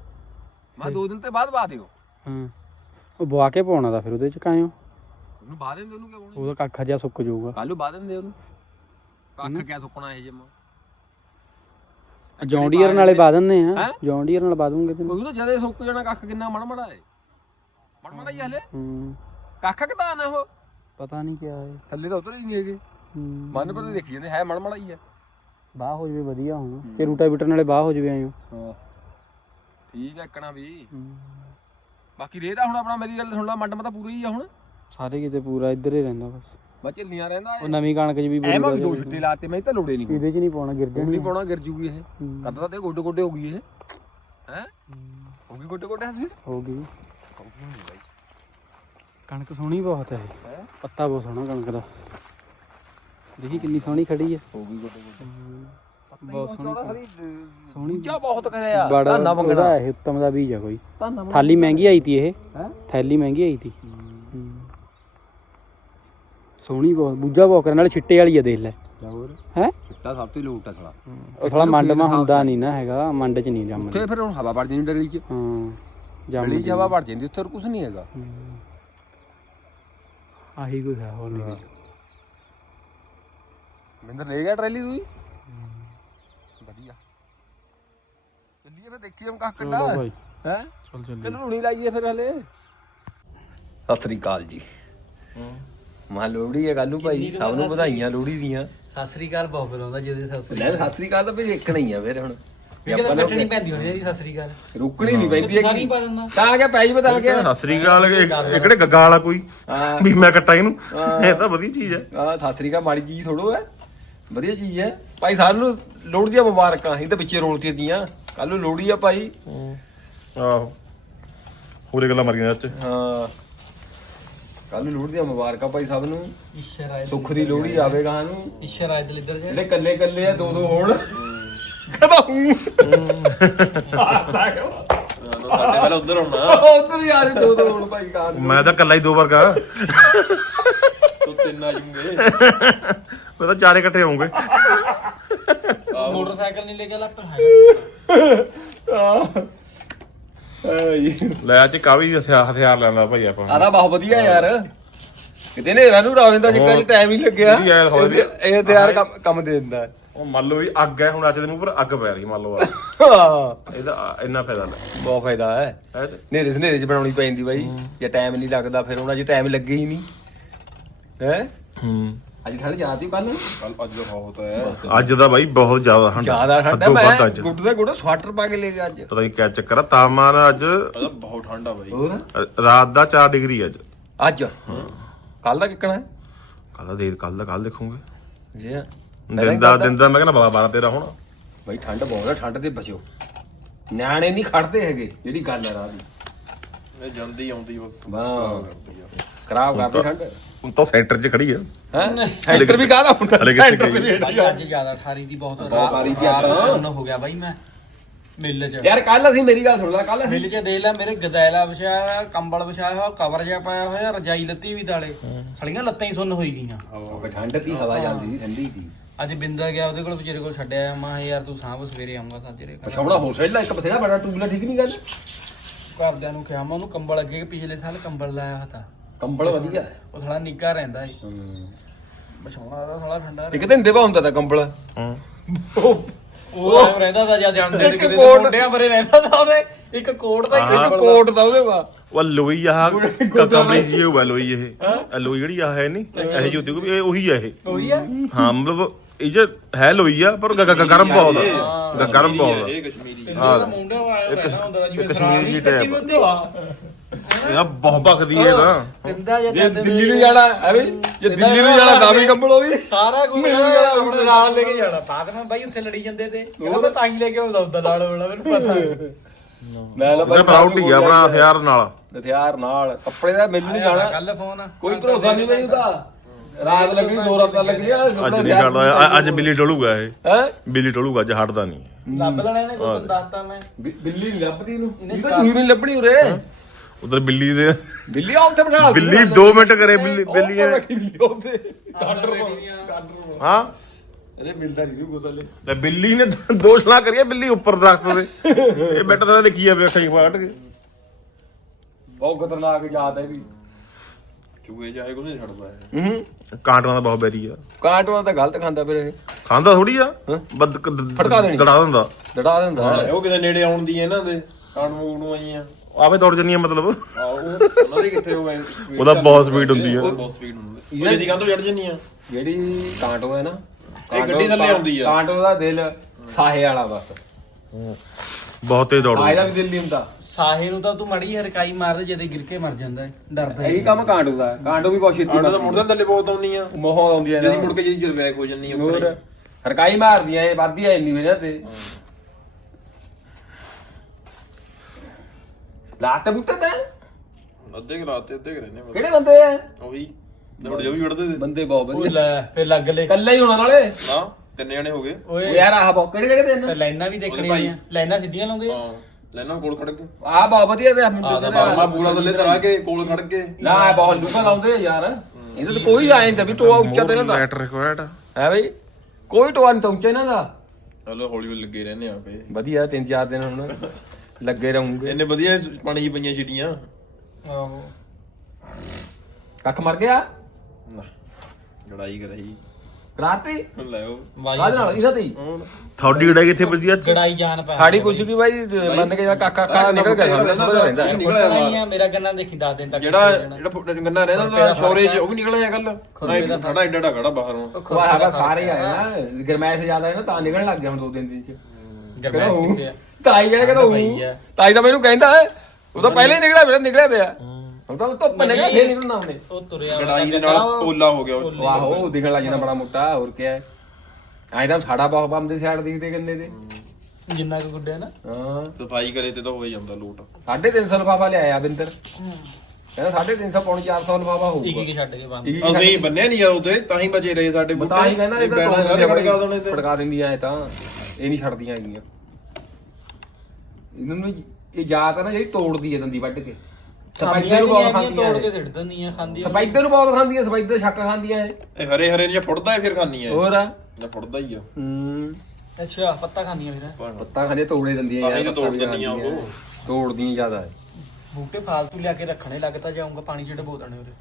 B: ਮੈਂ ਦੋ ਦਿਨ ਤੇ ਬਾਅਦ ਪਾ ਦਿਓ।
A: ਹਾਂ। ਉਹ ਬਵਾ ਕੇ ਪਾਉਣਾ ਦਾ ਫਿਰ ਉਹਦੇ ਚ ਕਾਇਓ
B: ਉਹਨੂੰ ਬਾਅਦ ਦਿੰਦੇ ਉਹਨੂੰ ਕਿਉਂ ਪਾਉਣਾ?
A: ਉਹਦਾ ਕੱਖ ਜਿਹਾ ਸੁੱਕ ਜਾਊਗਾ।
B: ਕੱਲ ਨੂੰ ਬਾਅਦ ਦਿੰਦੇ ਉਹਨੂੰ। ਕੱਖ ਕਿਆ ਸੁੱਕਣਾ ਇਹ ਜਮਾ
A: ਜੌਂਡੀਅਰ ਨਾਲੇ ਪਾ ਦਿੰਦੇ ਆ।
B: ਹੈਂ?
A: ਜੌਂਡੀਅਰ ਨਾਲ ਪਾ ਦੂੰਗੇ ਤੈਨੂੰ।
B: ਉਹ ਤਾਂ ਜਦੇ ਸੁੱਕ ਜਾਣਾ ਕੱਖ ਕਿੰਨਾ ਮੜਮੜਾ ਹੈ ਮੜਮੜਾ ਹੀ ਹਲੇ।
A: ਹੂੰ।
B: ਕੱਖ ਕਿਦਾਂ ਨਾ ਉਹ।
A: ਪਤਾ ਨਹੀਂ ਕਿਆ ਹੈ
B: ਥੱਲੇ ਤਾਂ ਉਤਰ ਹੀ ਨਹੀਂ ਹੈਗੇ।
A: ਹੂੰ।
B: ਮਨ ਪਰ ਦੇਖੀ ਜਾਂਦੇ ਹੈ ਮੜਮੜਾ ਹੀ ਹੈ
A: ਬਾਹ ਹੋ ਜਵੇ ਵਧੀਆ ਹੋਣਾ। ਤੇ ਰੂਟਾ ਬਿਟਰ ਨਾਲੇ ਬਾਹ ਹੋ ਜਵੇ ਆਇਓ
B: ਹਾਂ। ਠੀਕ ਹੈ ਇੱਕਣਾ ਵੀ। ਬਾਕੀ ਰੇਹ ਦਾ ਹੁਣ ਆਪਣਾ ਮੇਰੀ ਗੱਲ ਸੁਣ ਲਾ ਮੰਡ ਤਾਂ ਪੂਰਾ ਹੀ ਆ ਹੁਣ।
A: ਸਾਰੇ ਕਿਤੇ ਪੂਰਾ ਇੱਧਰ ਹੀ ਰਹਿੰਦਾ ਬਸ।
B: ਬਸ ਝੱਲੀਆਂ ਰਹਿੰਦਾ
A: ਉਹ ਨਵੀਂ ਕਣਕ 'ਚ ਵੀ
B: ਐ
A: ਬੋਰੀ
B: ਮੈਂ ਵੀ ਦੋ ਛੁੱਟੇ ਲਾਤੇ ਮੈਂ ਤਾਂ ਲੋੜੇ ਨਹੀਂ
A: ਇਹਦੇ 'ਚ ਨਹੀਂ ਪਾਉਣਾ ਗਿਰ ਜਾਣੀ
B: ਨਹੀਂ ਪਾਉਣਾ ਗਿਰ ਜੂਗੀ ਇਹ। ਕਰਦਾ ਤੇ ਗੋਡੇ ਗੋਡੇ ਹੋ ਗਈ ਇਹ। ਹੈ? ਹੋ ਗਈ ਗੋਡੇ ਗੋਡੇ ਹਸਵੀਰ
A: ਹੋ ਗਈ। ਕਣਕ ਸੋਹਣੀ ਬਹੁਤ ਹੈ? ਪੱਤਾ ਬਹੁਤ ਸੋਹਣਾ ਕਣਕ ਦਾ। ਦੇਖੀ ਕਿੰਨੀ ਸੋਹਣੀ ਖੜੀ ਹੈ
B: ਹੋ ਗਈ ਗੋਡੇ ਗੋਡੇ।
A: ਬਹੁਤ ਸੋਹਣੀ
B: ਸੋਹਣੀ ਦੂਜਾ ਬਹੁਤ ਕਰਿਆ ਧਾਨਾ ਮੰਗਣਾ।
A: ਇਹ ਉੱਤਮ ਦਾ ਬੀਜ ਆ ਕੋਈ।
B: ਧਾਨਾ
A: ਥਾਲੀ ਮਹਿੰਗੀ ਆਈ ਤੀ ਇਹ।
B: ਹੈ?
A: ਥੈਲੀ ਮਹਿੰਗੀ ਆਈ ਤੀ। ਸੋਹਣੀ ਬਹੁਤ ਬੂਜਾ ਬਹੁਤ ਕਰਨ ਨਾਲ ਛਿੱਟੇ ਵਾਲੀ ਆ ਦੇਖ ਲੈ।
B: ਹੋਰ?
A: ਹੈ?
B: ਚਿੱਟਾ ਸਭ ਤੋਂ ਲੋਟ ਆ ਥੜਾ
A: ਉਹ ਥੋੜਾ ਮੰਡ ਮਾ ਹੁੰਦਾ ਨਹੀਂ ਨਾ ਹੈਗਾ ਮੰਡ 'ਚ ਨਹੀਂ ਜੰਮਦਾ।
B: ਉੱਥੇ ਫਿਰ ਹੁਣ ਹਵਾ ਵੜ ਜਾਂਦੀ ਡਲੀ 'ਚ।
A: ਹਾਂ ਜੰਮ
B: ਡਲੀ 'ਚ ਹਵਾ ਵੜ ਜਾਂਦੀ ਉੱਥੇ ਕੁਝ ਨਹੀਂ ਹੈਗਾ।
A: ਆਹੀ ਕੁਝ ਹੈ ਹੋਰ ਨਹੀਂ
B: ਮਿੰਦਰ ਲੈ ਗਿਆ ਟਰੈਲੀ ਤੂੰ ਵਧੀਆ। ਚੱਲੀਏ ਫਿਰ ਦੇਖੀਏ ਹਮ ਕੱਖ
A: ਚਲੋ
B: ਕੱਢਾ
A: ਭਾਈ
B: ਹੈ?
A: ਚਲ ਚੱਲ
B: ਚਲੋ ਹੁਣੀ ਲਾਈਏ ਫਿਰ ਹਲੇ? ਸਤਿ ਸ੍ਰੀ ਅਕਾਲ ਜੀ। ਮਾ ਲੋਹੜੀ ਹੈ ਕੱਲੂ ਭਾਈ ਸਭ ਨੂੰ ਵਧਾਈਆਂ ਲੋਹੜੀ ਦੀਆਂ।
A: ਸਤਿ ਸ੍ਰੀ ਅਕਾਲ ਬਹੁਤ ਬੁਲਾਉਂਦਾ ਜਿਹਦੇ ਸਤਿ
B: ਲੈ ਸਤਿ ਸ੍ਰੀ ਅਕਾਲ ਤਾਂ ਵੀ ਦੇਖਣਾ ਹੀ ਆ ਫਿਰ ਹੁਣ।
A: ਕੱਟਣੀ ਪੈਂਦੀ ਹੋਣੀ ਇਹਦੀ ਸਤਿ ਸ੍ਰੀ ਅਕਾਲ
B: ਰੁਕਣੀ ਨਹੀਂ ਪੈਂਦੀ
A: ਸਾਰੀ ਪਾ ਦਿੰਦਾ।
B: ਤਾਂ ਆ ਗਿਆ ਪੈਜ ਬਦਲ ਗਿਆ।
D: ਸਤਿ ਸ੍ਰੀ ਅਕਾਲ ਇਹ ਕਿਹੜੇ ਗੱਗਾ ਵਾਲਾ ਕੋਈ? ਵੀ ਮੈਂ ਕੱਟਾ ਇਹਨੂੰ। ਇਹ ਤਾਂ ਵਧੀਆ ਚੀਜ਼ ਹੈ।
B: ਆ ਸਤਿ ਸ੍ਰੀ ਅਕਾਲ ਮਾੜੀ ਚੀਜ਼ ਥੋੜੋ ਹੈ। ਵਧੀਆ ਚੀਜ਼ ਹੈ। ਭਾਈ ਸਾਰਿਆਂ ਨੂੰ ਲੋਹੜੀ ਦੀਆਂ ਮੁਬਾਰਕਾਂ। ਅਸੀਂ ਤਾਂ ਵਿੱਚੇ ਰੋਲਤੀ ਦੀਆਂ। ਕੱਲ ਨੂੰ ਲੋਹੜੀ ਆ ਭਾਈ।
D: ਆਹੋ। ਹੋਰੇ ਗੱਲਾਂ ਮਰੀਆਂ ਅੱਜ।
B: ਹਾਂ। ਕੱਲ ਨੂੰ ਲੋਹੜੀ ਦੀਆਂ ਮੁਬਾਰਕਾਂ ਭਾਈ ਸਭ ਨੂੰ।
A: ਈਸ਼ਰ ਆਏ
B: ਸੁੱਖ ਦੀ ਲੋਹੜੀ ਆਵੇਗਾ ਨੂੰ।
A: ਈਸ਼ਰ ਆਏ ਦਿਲ ਇੱਧਰ ਜਾ
B: ਜਿਹੜੇ ਕੱਲੇ ਕੱਲੇ ਆ ਦੋ ਦੋ ਹੋਣ। ਕਹਦਾ ਹੂੰ।
D: ਸਾਡੇ ਪਹਿਲਾਂ ਉਧਰ ਆਉਣਾ।
B: ਉਧਰ ਯਾਰ ਦੋ ਦੋ ਹੋਣ ਭਾਈ ਕਾਰ
D: ਮੈਂ ਤਾਂ ਕੱਲਾ ਹੀ ਦੋ ਵਰਗਾ
B: ਤੂੰ ਤਿੰਨ ਆ ਜੂਗੇ।
D: ਮੈਂ ਤਾਂ ਚਾਰੇ ਇਕੱਠੇ ਹੋਵਾਂਗੇ
A: ਮੋਟਰਸਾਈਕਲ ਨਹੀਂ ਲੈ ਕੇ ਲੱਪਰ ਹੈ।
D: ਲੈ ਅੱਜ ਕਾਵੀ ਹਥਿਆਰ ਹਥਿਆਰ ਲੈਂਦਾ ਭਾਈ ਆਪਾਂ?
B: ਆਦਾ ਬਹੁਤ ਵਧੀਆ ਯਾਰ। ਕਿਤੇ ਨੇ ਰੂ ਰਾ ਦਿੰਦਾ ਜਿੱਕਾ ਟਾਈਮ ਹੀ ਲੱਗਿਆ।
D: ਵਧੀਆ ਯਾਰ, ਹੋਰ ਵੀ-
B: ਇਹ ਇਹ ਤੇ ਯਾਰ ਕੰਮ ਕੰਮ ਦੇ ਦਿੰਦਾ।
D: ਉਹ ਮੰਨ ਲਓ ਵੀ ਅੱਗ ਹੈ ਹੁਣ ਅੱਜ ਦੇ ਮੂੰਹ ਪਰ ਅੱਗ ਪੈ ਰਹੀ ਮੰਨ ਲਓ ਆ।
B: ਹਾਂ।
D: ਇਹਦਾ ਆ- ਇੰਨਾ ਫਾਇਦਾ ਲੈ
B: ਬਹੁਤ ਫਾਇਦਾ ਹੈ।
D: ਹੈ ਤੇ?
B: ਨੇਰੇ ਸਨੇਰੇ ਚ ਬਣਾਉਣੀ ਪੈਂਦੀ ਬਾਈ। ਜੇ ਟਾਈਮ ਨਹੀਂ ਲੱਗਦਾ ਫਿਰ ਉਹਨਾਂ ਜੇ ਟਾਈਮ ਲੱਗੇ ਹੀ ਨਹੀਂ। ਹੈ?
D: ਹੂੰ।
B: ਅੱਜ ਠੰਡ ਜਾਂਦੀ ਕੱਲ
D: ਅੱਜ ਦਾ ਬਾਈ ਬਹੁਤ ਜ਼ਿਆਦਾ ਹੰਡ
B: ਜ਼ਿਆਦਾ ਠੰਡ ਹੈ
D: ਹੱਦੋਂ ਵੱਧ
B: ਮੈਂ
D: ਅੱਜ।
B: ਗੁੱਟ ਦੇ ਗੁੱਟ ਸਵਾਟਰ ਪਾ ਕੇ ਲੈ ਗਿਆ ਅੱਜ।
D: ਪਤਾ ਨਹੀਂ ਕਿਆ ਚੱਕਰ ਆ ਤਾਪਮਾਨ ਅੱਜ
B: ਹੋਰ?
D: ਅ- ਰਾਤ ਦਾ 4 ਡਿਗਰੀ ਅੱਜ।
B: ਅੱਜ? ਕੱਲ ਦਾ ਕਿੱਕਣਾ? ਹੈ
D: ਕੱਲ ਦਾ ਦੇ ਕੱਲ ਦਾ ਕੱਲ ਦੇਖੂਗੇ।
B: ਜੀ ਹਾਂ।
D: ਦਿਨ ਦਾ ਦਿਨ ਦਾ ਮੈਂ ਕਹਿੰਦਾ 12 13 ਹੁਣ।
B: ਬਾਈ ਠੰਡ ਬਹੁਤ ਹੈ ਠੰਡ ਤੇ ਬਚੋ। ਨਿਆਣੇ ਨਹੀਂ ਖੜਦੇ ਹੈਗੇ ਜਿਹੜੀ ਗੱਲ ਹੈ ਰਾਹ ਦੀ।
D: ਇਹ ਜਾਂਦੀ ਆਉਂਦੀ ਬਸ।
B: ਵਾਹ ਖਰਾਬ ਕਰਦੀ ਠੰਡ।
D: ਹੁਣ ਤਾਂ ਸੈਂਟਰ 'ਚ ਖੜੀ ਆ।
B: ਹੈ? ਸੈਂਟਰ ਵੀ ਕਾਹਦਾ ਹੁੰਦਾ?
D: ਹਲੇ ਕਿੱਥੇ
B: ਸੈਂਟਰ ਵੀ
D: ਗਈ?
B: ਰੇਟ
A: ਭਾਈ ਅੱਜ ਜ਼ਿਆਦਾ 18 ਦੀ ਬਹੁਤ
B: ਵਾਰੀ ਦੀ ਅੱਜ।
A: ਸੁਣ ਹੋ ਗਿਆ ਬਾਈ ਮੈਂ ਮਿੱਲ 'ਚ।
B: ਯਾਰ ਕੱਲ ਅਸੀਂ ਮੇਰੀ ਗੱਲ ਸੁਣ ਲੈ ਕੱਲ ਅਸੀਂ
A: ਮਿੱਲ 'ਚ ਦੇਖ ਲੈ ਮੇਰੇ ਗਦੈਲਾ ਵਿਛਾਇਆ ਹੋਇਆ ਕੰਬਲ ਵਿਛਾਇਆ ਹੋਇਆ ਕਵਰ ਜਿਹਾ ਪਾਇਆ ਹੋਇਆ ਰਜਾਈ ਲੱਤੀ ਵੀ ਦਾਲੇ। ਸੜੀਆਂ ਲੱਤਾਂ ਹੀ ਸੁੰਨ ਹੋਈ ਗਈਆਂ।
B: ਉਹ ਠੰਡ ਦੀ ਹਵਾ ਜਾਂਦੀ ਸੀ ਠੰਡੀ ਦੀ
A: ਅੱਜ ਬਿੰਦਾ ਗਿਆ ਉਹਦੇ ਕੋਲ ਵਿਚਾਰੇ ਕੋਲ ਛੱਡਿਆ ਮੈਂ ਕਿਹਾ ਯਾਰ ਤੂੰ ਸਾਂਭ ਸਵੇਰੇ ਆਉਂਗਾ ਸਾਜਰੇ
B: ਪਛਾਉਣਾ ਹੋ ਸਕਦਾ ਇੱਕ ਬਥੇਰਾ ਬੜਾ ਟੂਬਲਾ ਠੀਕ ਨਹੀਂ ਗੱਲ?
A: ਘਰਦਿਆਂ ਨੂੰ ਕਿਹਾ ਮੈਂ ਉਹਨੂੰ ਕੰਬਲ ਅੱਗੇ ਪਿਛਲੇ ਸਾਲ ਕੰਬਲ ਲਾਇਆ ਹੋਤਾ।
B: ਕੰਬਲ ਵਧੀਆ। ਹੈ
A: ਉਹ ਸਾਲਾ ਨਿੱਘਾ ਰਹਿੰਦਾ ਏ। ਬਛਾਉਣਾ ਉਹਦਾ ਸਾਲਾ ਠੰਡਾ
B: ਇੱਕ ਦਿਨ ਦੇਵਾ ਹੁੰਦਾ ਤਾਂ ਕੰਬਲ।
D: ਹਾਂ।
A: ਉਹ ਐਂ ਰਹਿੰਦਾ ਤਾਂ ਜਦ ਜਾਣਦੇ ਨੇ
B: ਇੱਕ
A: ਕਿਤੇ
B: ਕੋਟ-
A: ਮੁੰਡਿਆਂ ਪਰੇ ਰਹਿੰਦਾ ਤਾਂ ਉਹਦੇ। ਇੱਕ ਕੋਟ ਦਾ
B: ਇੱਕ ਕੋਟ ਦਾ ਉਹਦੇ ਵਾ।
D: ਉਹ ਲੋਈ ਆ ਕਮਲੀ ਜੀ ਹੋਊਗਾ ਲੋਈ ਇਹ। ਇਹ ਲੋਈ ਜਿਹੜੀ ਆ ਹੈ ਨਹੀਂ ਇਹ ਜੁੱਤੀ ਕੋ ਇਹ ਉਹੀ ਆ ਇਹ।
A: ਉਹੀ ਆ?
D: ਹਾਂ ਮਤਲਬ ਇਹ ਜੇ ਹੈ ਲੋਈ ਆ ਪਰ ਗ- ਗ- ਗਰਮ ਬਹੁਤ ਆ। ਗ- ਗਰਮ ਬਹੁਤ ਆ।
A: ਪਿੰਡੇ ਦਾ ਮੁੰਡਾ ਆਇਆ ਰਹਿੰਦਾ ਹੁੰਦਾ ਜਿਵੇਂ
D: ਕਸ਼ਮੀਰ ਦੀ
A: ਕੱਚੀ
D: ਟੈਪ।
A: ਹੁੰਦੀ ਆ
D: ਇਹ ਬਹੁਤ ਭਖਦੀ ਹੈ ਤਾਂ।
A: ਪਿੰਦਾ ਜਾਂ
B: ਜੇ ਦਿੱਲੀ ਨੂੰ ਜਾਣਾ ਹੈ ਵੀ ਜੇ ਦਿੱਲੀ ਨੂੰ ਜਾਣਾ ਤਾਂ ਵੀ ਕੰਬਲ ਹੋਈ
A: ਸਾਰਾ ਕੁਝ ਆਪਣੇ ਨਾਲ ਲੈ ਕੇ ਜਾਣਾ। ਵਿੱਚ ਬਾਈ ਉੱਥੇ ਲੜੀ ਜਾਂਦੇ ਤੇ। ਕਹਿੰਦਾ ਮੈਂ ਤਾਂ ਹੀ ਲੈ ਕੇ ਆਉਂਦਾ ਉਦਾਂ ਨਾਲ ਹੋਣਾ ਮੈਨੂੰ ਪਤਾ
B: ਲੈ ਲੈ
D: ਉਹਦਾ ਪ੍ਰਾਊਡ ਆ ਆਪਣਾ ਹਥਿਆਰ ਨਾਲ।
B: ਹਥਿਆਰ ਨਾਲ। ਕੱਪੜੇ ਦਾ ਮੈਨੂੰ ਨਹੀਂ ਜਾਣਾ।
A: ਕੱਲ ਫੋਨ।
B: ਕੋਈ ਭਰੋਸਾ ਨਹੀਂ ਬਈ ਉਹਦਾ। ਰਾਤ ਲੱਗਣੀ ਦੋ ਰਾਤਾਂ ਲੱਗਣੀਆਂ
D: ਅੱਜ ਨਹੀਂ ਕਰਦਾ ਅੱਜ ਬਿੱਲੀ ਟੋਲੂਗਾ ਇਹ।
B: ਹੈ?
D: ਬਿੱਲੀ ਟੋਲੂਗਾ ਅੱਜ ਹਟਦਾ ਨਹੀਂ।
A: ਲੱਭ ਲੈਣਾ ਇਹਨੇ ਕੋਈ ਦੱਸਤਾ ਮੈਂ।
B: ਬਿੱਲੀ ਨਹੀਂ ਲੱਭਦੀ ਨੂੰ ਇਹਨੂੰ ਤੂੰ ਨਹੀਂ ਲੱਭਣੀ ਉਰੇ।
D: ਉਧਰ ਬਿੱਲੀ ਦੇ
B: ਬਿੱਲੀ ਆ ਉੱਥੇ ਬਿਠਾ
D: ਬਿੱਲੀ 2 ਮਿੰਟ ਕਰੇ ਬਿੱਲੀ ਬਿੱਲੀ ਨੇ
B: ਬਿੱਲੀ ਉੱਥੇ ਕਾਡਰ
D: ਹਾਂ।
E: ਇਹਦੇ ਮਿਲਦਾ ਨਹੀਂ ਨੂੰ ਗੋਦਲੇ
D: ਤੇ ਬਿੱਲੀ ਨੇ ਦੋਸ਼ ਨਾ ਕਰੀਏ ਬਿੱਲੀ ਉੱਪਰ ਦਰਖਤ ਦੇ ਇਹ ਬੈਠਾ ਤਾਂ ਦੇਖੀ ਆ ਵੇਖਾਈ ਫਾਟ ਕੇ।
B: ਬਹੁਤ ਖਤਰਨਾਕ ਜਾਤ ਹੈ ਵੀ।
E: ਚੂਹੇ ਕੁਝ ਨਹੀਂ ਛੱਡਦਾ
B: ਹੂੰ।
D: ਕਾਂਟਵਾਂ ਦਾ ਬਹੁਤ ਬੈਰੀ ਆ।
B: ਕਾਂਟਵਾ ਤਾਂ ਗਲਤ ਖਾਂਦਾ ਫਿਰ ਇਹ।
D: ਖਾਂਦਾ ਥੋੜੀ ਆ ਬਦ। ਦੜਾ ਦਿੰਦਾ।
B: ਡੜਾ ਦਿੰਦਾ।
E: ਉਹ ਕਿਤੇ ਨੇੜੇ ਆਉਣ ਦੀ ਇਹਨਾਂ ਦੇ ਮੂਗ ਨੂੰ ਆਈਆਂ।
D: ਆਪੇ ਦੌੜ ਜੰਨੀ ਆ ਮਤਲਬ।
E: ਆ ਉਹ ਉਹਨਾਂ ਦੀ ਕਿੱਥੇ ਹੋਵੇ
D: ਉਹਦਾ ਬਹੁਤ speed ਹੁੰਦੀ ਆ।
E: ਬਹੁਤ ਸਪੀਡ ਹੁੰਦੀ ਉਹ ਦੀ ਕੰਧ ਚੜ ਜੰਨੀਆਂ
B: ਜਿਹੜੀ ਕਾਂਟੋ ਹੈ ਨਾ
E: ਇਹ ਗੱਡੀ ਥੱਲੇ ਆਉਂਦੀ ਆ।
B: ਕਾਂਟੋ ਦਾ ਦਿਲ ਸਾਹੇ ਵਾਲਾ ਬਸ।
D: ਬਹੁਤ ਤੇਜ਼ ਦੌੜਦਾ
B: ਸਾਹੇ ਦਾ ਵੀ ਦਿਲ ਨਹੀਂ ਹੁੰਦਾ।
A: ਸਾਹੇ ਨੂੰ ਤਾਂ ਤੂੰ ਮੜੀ ਹਰਕਾਈ ਮਾਰਦੇ ਜਦੇ ਗਿਰ ਕੇ ਮਰ ਜਾਂਦਾ ਹੈ ਡਰਦਾ
B: ਇਹੀ ਕੰਮ ਕਾਂਟੋ ਦਾ। ਕਾਂਟੋ ਵੀ ਬਹੁਤ ਛੇਤੀ
E: ਆਂਡਾ ਤਾਂ ਮੁੜਦਾ ਥੱਲੇ ਬਹੁਤ ਆਉਂਦੀਆਂ
B: ਮੋਹ ਆਉਂਦੀਆਂ
E: ਜਦੀ ਮੁੜ ਕੇ ਜਦੀ ਜਦ ਬੈਕ ਹੋ ਜੰਨੀ
B: ਹੋਰ ਹਰਕਾਈ ਮਾਰਦੀਆਂ ਇਹ ਵੱਧਦੀ ਐ ਇੰਨੀ ਵਜ੍ਹਾ ਤੇ। ਲਾਤੇ ਬੁੱਟੇ ਤੇ
E: ਅੱਧੇ ਘਰਾਤੇ ਅੱਧੇ ਘਰੇ ਨੇ
B: ਕਿਹੜੇ ਬੰਦੇ ਆ?
E: ਉਹੀ। ਦੌੜ ਜੋ ਵੀ ਵੜਦੇ ਤੇ।
B: ਬੰਦੇ ਬਹੁਤ ਵਧੀਆ।
A: ਲੈ ਫਿਰ ਲੱਗ ਲੈ।
B: ਕੱਲੇ ਹੀ ਹੋਣਾ ਨਾਲੇ?
E: ਨਾ ਤਿੰਨ ਜਣੇ ਹੋ ਗਏ।
B: ਉਹ
A: ਓਏ
B: ਯਾਰ ਆਹ ਬਹੁਤ ਕਿਹੜੇ ਕਿਹੜੇ
A: ਤੇ
B: ਦਿਨ
A: ਲਾਈਨਾਂ ਵੀ ਦੇਖਣੀਆਂ
E: ਭਾਈ।
A: ਆ ਲਾਈਨਾਂ ਸਿੱਧੀਆਂ ਲਾਉਂਦੇ ਆ?
E: ਹਾਂ ਲੈਣਾ ਕੋਲ ਖੜ ਕੇ।
B: ਆਹ ਬਹੁਤ ਵਧੀਆ ਤੇ ਮੁੰਡੇ
A: ਆਹ
E: ਬਾਰਮਾ ਪੂਰਾ ਥੱਲੇ ਧਰਾ ਕੇ ਕੋਲ ਖੜ ਕੇ।
B: ਨਾ ਇਹ ਬਹੁਤ ਲੁਕਾ ਲਾਉਂਦੇ ਆ ਯਾਰ। ਇਹਦੇ ਤੇ ਕੋਈ ਆਏ ਨਹੀਂ ਵੀ ਟੋਆ ਉੱਚਾ ਤੇ ਇਹਨਾਂ ਦਾ।
D: ਲੈਟਰ ਰਿਕੁਆਇਰਡ
B: ਹੈ ਬਈ ਕੋਈ ਟੋਆ ਨਹੀਂ ਤਾਂ ਉੱਚਾ ਇਹਨਾਂ ਦਾ।
E: ਚਲੋ ਹੌਲੀ ਹੌਲੀ ਲੱਗੇ ਰਹਿੰਦੇ ਆ ਪਏ
B: ਵਧੀਆ ਤਿੰਨ ਚਾਰ ਦਿਨ ਹੁਣ। ਲੱਗੇ ਰਹੂੰਗੇ।
E: ਇੰਨੇ ਵਧੀਆ ਪਾਣੀ 'ਚ ਪਈਆਂ ਛਿਟੀਆਂ।
A: ਆਹੋ।
B: ਕੱਖ ਮਰ ਗਿਆ?
E: ਨਾ ਲੜਾਈ ਕਰਾਈ।
B: ਰਾਤੀ
E: ਲੈ ਉਹ
B: ਕਾਹਦੇ ਨਾਲ ਇਹਨਾਂ ਤੇ ਹੀ
E: ਹੁਣ
D: ਥੌਡੀ ਉਡਾਈ ਕਿੱਥੇ
A: ਜੜਾਈ ਜਾਨ ਪਾ
B: ਸਾਡੀ ਕੁਝ ਕੀ ਬਾਈ। ਮੰਨ ਕੇ ਜਿਹੜਾ ਕਾਕਾ ਕਾਕਾ ਨਿਕਲ ਗਿਆ ਸਾਡੇ ਥੋੜਾ ਰਹਿੰਦਾ ਹੈ।
E: ਨਿਕਲਿਆ ਬਾਹਰ।
A: ਆ ਮੇਰਾ ਗੰਨਾ ਦੇਖੀ 10 ਦਿਨ ਤੱਕ
E: ਜਿਹੜਾ ਜਿਹੜਾ ਫੁੱਟੇ ਚ ਗੰਨਾ ਰਹਿੰਦਾ ਉਹਦਾ ਸ਼ੌਰੇ 'ਚ ਉਹ ਵੀ ਨਿਕਲਿਆ ਕੱਲ ਨਾ ਇੱਕ ਖੜਾ ਏਡਾ ਏਡਾ ਖੜਾ ਬਾਹਰੋਂ।
B: ਉਹ ਸਾਰੇ ਆਏ ਨਾ ਗਰਮੈਸ਼ ਜ਼ਿਆਦਾ ਹੈ ਨਾ ਤਾਂ ਨਿਕਲਣ ਲੱਗ ਗਿਆ ਹੁਣ ਦੋ ਤਿੰਨ ਦਿਨ ਚ।
A: ਗਰਮੈਸ਼ ਕਿੱਥੇ ਆ?
B: ਤਾਈ ਕਹਿੰਦਾ ਕਹਿੰਦਾ
A: ਆ।
B: ਉਹ ਤਾਈ ਤਾਂ ਮੈਨੂੰ ਕਹਿੰਦਾ ਹੈ ਉਹ ਤਾਂ ਪਹਿਲੇ ਹੀ ਨਿਕਲਿਆ ਮੇਰਾ ਨਿਕਲਿਆ ਪਿਆ। ਹੁਣ ਤਾਂ ਧੁੱਪ ਨਿਕਲਿਆ ਫੇਰ ਨਿਕਲਣਾ ਉਹਨੇ।
A: ਉਹ ਤੁਰਿਆ
E: ਲੜਾਈ ਦੇ ਨਾਲ ਪੋਲਾ ਹੋ ਗਿਆ ਉਹ।
B: ਵਾਹੋ ਉਹ ਦਿਖਣ ਲੱਗ ਜਾਂਦਾ ਬੜਾ ਮੋਟਾ ਹੋਰ ਕੀ ਹੈ ਐਂ ਤਾਂ ਸਾਡਾ ਬਹੁਤ ਬੰਮ ਦੇ ਸਾਈਡ ਦਿਖਦੇ ਗੰਨੇ ਦੇ
A: ਜਿੰਨਾ ਕੁ ਗੁੱਡਿਆ ਨਾ।
B: ਹਾਂ।
E: ਸਫ਼ਾਈ ਕਰੇ ਤੇ ਤਾਂ ਹੋ ਹੀ ਜਾਂਦਾ ਲੋਟ।
B: 350 ਲਫਾਫਾ ਲਿਆਇਆ ਬਿੰਦਰ। ਕਹਿੰਦਾ 350 ਪੌਣ 400 ਲਫਾਫਾ
A: ਇੱਕ
B: ਹੋਊਗਾ।
A: ਇੱਕ ਛੱਡ ਕੇ ਬੰਦ
B: ਇੱਕ
E: ਅਸੀਂ ਬੰਨਿਆ ਨਹੀਂ ਜਾ ਉਤੇ ਤਾਂ ਹੀ ਬਚੇ ਰਹੇ ਸਾਡੇ ਬੂਟੇ
B: ਤਾਂ ਹੀ ਕਹਿੰਦਾ ਇਹ ਤਾਂ
E: ਬੈਣਾ ਸਾਰੇ ਫੜਕਾ ਦੋਨੇ ਤੇ।
B: ਫੜਕਾ ਦਿੰਦੀਆਂ ਇਹ ਤਾਂ। ਇਹ ਨਹੀਂ ਛੱਡਦੀਆਂ ਹੈਗੀਆਂ। ਇਹਨਾਂ ਨੂੰ ਇਹ ਜਾਤ ਹੈ ਨਾ ਜਿਹੜੀ ਤੋੜਦੀ ਹੈ ਦੰਦੀ ਵੱਢ ਕੇ। ਸਪਾਈਡਰ ਨੂੰ ਬਹੁਤ
A: ਤੋੜ ਕੇ
B: ਖਾਂਦੀਆਂ
A: ਸਿੱਟ ਦਿੰਦੀਆਂ ਖਾਂਦੀਆਂ
B: ਸਪਾਈਡਰ ਨੂੰ ਬਹੁਤ ਖਾਂਦੀਆਂ ਸਪਾਈਡਰ ਛੱਕ ਖਾਂਦੀਆਂ ਇਹ।
E: ਇਹ ਹਰੇ ਹਰੇ ਜਿਹਾ ਫੁੱਟਦਾ ਹੈ ਫਿਰ ਖਾਨੀ ਹੈ
B: ਹੋਰ? ਆ
E: ਨਾ ਫੁੱਟਦਾ ਹੀ ਆ।
B: ਹੂੰ।
A: ਅੱਛਾ ਪੱਤਾ ਖਾਂਦੀਆਂ ਫਿਰ।
B: ਪੱਤਾ ਖਾਂਦੇ ਤੋੜੇ ਦਿੰਦੀਆਂ
E: ਹੀ ਤਾਂ
B: ਪੱਤਾ
E: ਤੋੜ
B: ਵੀ
E: ਦਿੰਦੀਆਂ
B: ਖਾਂਦੀਆਂ।
E: ਉਹ।
B: ਤੋੜਦੀਆਂ ਜ਼ਿਆਦਾ ਹੈ
A: ਬੂਟੇ ਫਾਲਤੂ ਲਿਆ ਕੇ ਰੱਖਣੇ ਲੱਗਦਾ ਜਾਊਂਗਾ ਪਾਣੀ ਚ ਡਬੋ ਦੇਣੇ ਉਰੇ।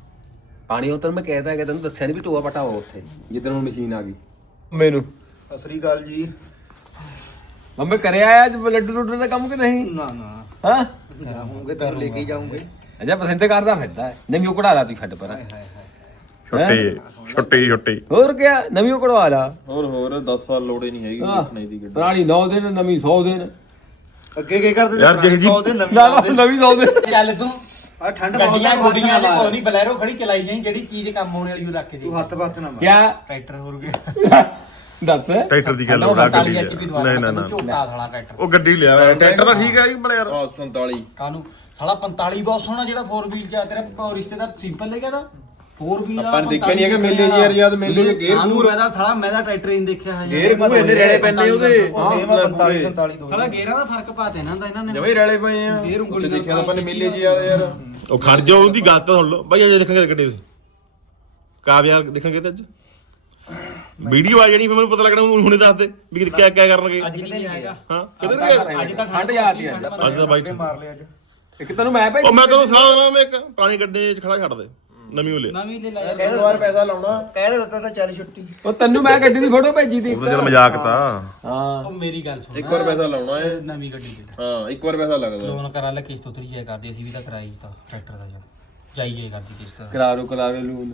B: ਪਾਣੀ ਉਤਰ ਮੈਂ ਕਹਿਤਾ ਕਿ ਤੈਨੂੰ ਦੱਸਿਆ ਨਹੀਂ ਵੀ ਟੋਆ ਪਟਾਓ ਉੱਥੇ ਜਿੱਦਣ ਹੁਣ ਮਸ਼ੀਨ ਆ ਗਈ। ਮੈਨੂੰ।
F: ਅਸਰੀ ਗੱਲ ਜੀ।
B: ਮੰਮੀ ਕਰਿਆ ਅੱਜ ਲੱਡੂ ਲੱਡੂ ਦਾ ਕੰਮ ਕਿ ਨਹੀਂ?
F: ਨਾ ਨਾ।
B: ਹਾਂ?
F: ਜਾਉਂਗੇ ਤਾਂ ਲੈ ਕੇ ਜਾਉਂਗੇ
B: ਅਜਾ ਪਸੰਦ ਕਰਦਾ ਫਿਰਦਾ। ਨਵੀਂ ਉਹ ਕਢਾ ਲਾ ਤੂੰ ਛੱਡ ਪਰ।
D: ਛੁੱਟੇ ਛੁੱਟੇ ਛੁੱਟੇ।
B: ਹੋਰ ਕਿਆ? ਨਵੀਂ ਉਹ ਕਢਵਾ ਲਾ।
E: ਹੋਰ ਹੋਰ 10 ਸਾਲ ਲੋੜੇ ਨਹੀਂ ਹੈਗੀ
B: ਆਹ,
E: ਦੇਖਣੇ ਦੀ ਗੱਡੀ।
B: ਪੁਰਾਣੀ 9 ਦਿਨ ਨਵੀਂ 100 ਦਿਨ।
F: ਅੱਗੇ ਕੀ ਕਰਦੇ
D: ਯਾਰ ਜਿਹੀ ਜੀ-
F: 100 ਦੇ ਨਵੀਂ
B: ਨਾ
F: ਲਾਉਂਦੇ।
B: ਨਵੀਂ 100 ਦਿਨ।
A: ਚੱਲ ਤੂੰ।
F: ਆ ਠੰਡ ਬਹੁਤ
A: ਗੱਡੀਆਂ
F: ਆ, ਤੂੰ ਹੱਥ
A: ਗੁੱਡੀਆਂ
F: ਨਾ
A: ਚ
F: ਮਾਰ।
A: ਕੋਈ ਨਹੀਂ ਬਲੈਰੋ ਖੜੀ ਚਲਾਈ ਜਾਈ ਜਿਹੜੀ ਚੀਜ਼ ਕੰਮ ਆਉਣ ਵਾਲੀ ਉਹ ਰੱਖ ਦੇ।
F: ਤੂੰ ਹੱਥ ਬੱਤ ਨਾ ਮਾਰ।
B: ਕਿਆ?
A: ਟਰੈਕਟਰ ਹੋਰ ਗਿਆ
B: ਦੱਸ।
D: ਟਰੈਕਟਰ ਦੀ ਗੱਲ ਆ ਗੱਡੀ ਆ। ਨਹੀਂ ਨਾ ਨਾ
A: ਝੋਟਾ ਸਾਲਾ ਟਰੈਕਟਰ।
D: ਉਹ ਗੱਡੀ ਲਿਆ ਹੋਇਆ। ਟਰੈਕਟਰ ਤਾਂ ਠੀਕ ਹੈ ਜੀ ਬੜਾ ਯਾਰ।
E: ਆ 47
A: ਕਾਨੂੰ ਸਾਲਾ 45 ਬਹੁਤ ਸੋਹਣਾ ਜਿਹੜਾ 4 ਵੀਲ ਚ ਆ। ਤੇਰਾ ਪ- ਰਿਸ਼ਤੇਦਾਰ ਸਿੰਪਲ ਲੈ ਗਿਆ ਤਾਂ 4 ਵੀਲ
E: ਆਪਾਂ ਨੇ ਦੇਖਿਆ ਨਹੀਂ ਹੈਗਾ ਮੇਲੇ 'ਚ ਯਾਰ, ਯਾਦ ਮੇਲੇ 'ਚ ਗੇਅਰ
A: ਗੂਰ ਇਹਦਾ ਸਾਲਾ ਮੈਂ ਤਾਂ ਟਰੈਕਟਰ ਹੀ ਨਹੀਂ ਦੇਖਿਆ ਹਜੇ।
E: ਗੇਰ ਗੂਰ ਇੰਨੇ ਰੇਲੇ ਪੈਣੇ ਉਹਦੇ।
F: ਉਹ ਸੇਮ ਆ 45 47 ਦੋ
A: ਸਾਲਾ ਗੇਰਾਂ ਦਾ ਫ਼ਰਕ ਪਾਤੇ ਇਹਨਾਂ ਦਾ ਇਹਨਾਂ ਨੇ।
E: ਜਮੇ ਰੇਲੇ ਪਏ ਆ।
A: ਗੇਰ ਉਂਗਲੀ
E: ਉੱਥੇ
A: ਨਾਲ
E: ਦੇਖਿਆ ਤਾਂ ਆਪਾਂ ਨੇ ਮੇਲੇ 'ਚ ਯਾਰ ਯਾਰ।
D: ਉਹ ਖੜ ਜਾ ਉਹਦੀ ਗੱਲ ਤਾਂ ਸੁਣ ਲਓ। ਬਾਈ ਅਜੇ ਦੇਖਾਂਗੇ ਗੱਡੀ ਤੁਸੀਂ ਕਾਬ ਯਾਰ ਦੇਖਾਂਗੇ ਤਾਂ ਅੱਜ। ਵੀਡੀਓ ਆ ਜਾਣੀ ਫਿਰ ਮੈਨੂੰ ਪਤਾ ਲੱਗਣਾ ਹੁਣ ਹੁਣੇ ਦੱਸ ਦੇ ਵੀ ਕਿਆ ਕਿਆ ਕਰਨਗੇ।
A: ਅੱਜ ਨਹੀਂ ਆਏਗਾ
D: ਹਾਂ। ਕਿਧਰ ਗਏ
A: ਅੱਜ ਤਾਂ
B: ਠੰਡ ਜਾਂਦੀ ਹੈ।
D: ਅੱਜ ਤਾਂ ਬਾਈ
F: ਮਾਰ ਲਿਆ ਅੱਜ।
B: ਇੱਕ ਤੈਨੂੰ ਮੈਂ ਭਾਈ
D: ਉਹ ਮੈਂ ਤੈਨੂੰ ਸਾਹ ਮੈਂ ਇੱਕ ਪੁਰਾਣੀ ਗੱਡੀ 'ਚ ਖੜਾ ਛੱਡ ਦੇ। ਨਵੀਂ ਉਹ ਲੈ।
A: ਨਵੀਂ ਲੈ ਲੈ।
E: ਇੱਕ ਵਾਰ ਪੈਸਾ ਲਾਉਣਾ।
F: ਕਹਿ ਦੇ ਦਿੱਤਾ ਤਾਂ ਚੱਲ ਛੁੱਟੀ।
B: ਉਹ ਤੈਨੂੰ ਮੈਂ ਗੱਡੀ ਦੀ ਫੋਟੋ ਭੇਜੀ ਤੀ।
D: ਉਹ ਤਾਂ ਚੱਲ ਮਜ਼ਾਕ ਤਾਂ।
B: ਹਾਂ।
A: ਉਹ ਮੇਰੀ ਗੱਲ ਸੁਣ।
E: ਇੱਕ ਵਾਰ ਪੈਸਾ ਲਾਉਣਾ ਹੈ।
A: ਨਵੀਂ ਗੱਡੀ ਦੇ
E: ਹਾਂ ਇੱਕ ਵਾਰ ਪੈਸਾ ਲੱਗਦਾ।
A: ਲੋਨ ਕਰਾ ਲੈ ਕਿਸ਼ਤ ਉਤਰੀ ਜਾਇਆ ਕਰਦੀ। ਅਸੀਂ ਵੀ ਤਾਂ ਕਰਾਈ ਤਾਂ ਟਰੈਕਟਰ ਦਾ ਜਾਈਏ ਕਰਦੀ ਕਿਸ਼ਤ।
B: ਕਰਾ ਰੂ ਕਲਾਵੇ ਲੂਨ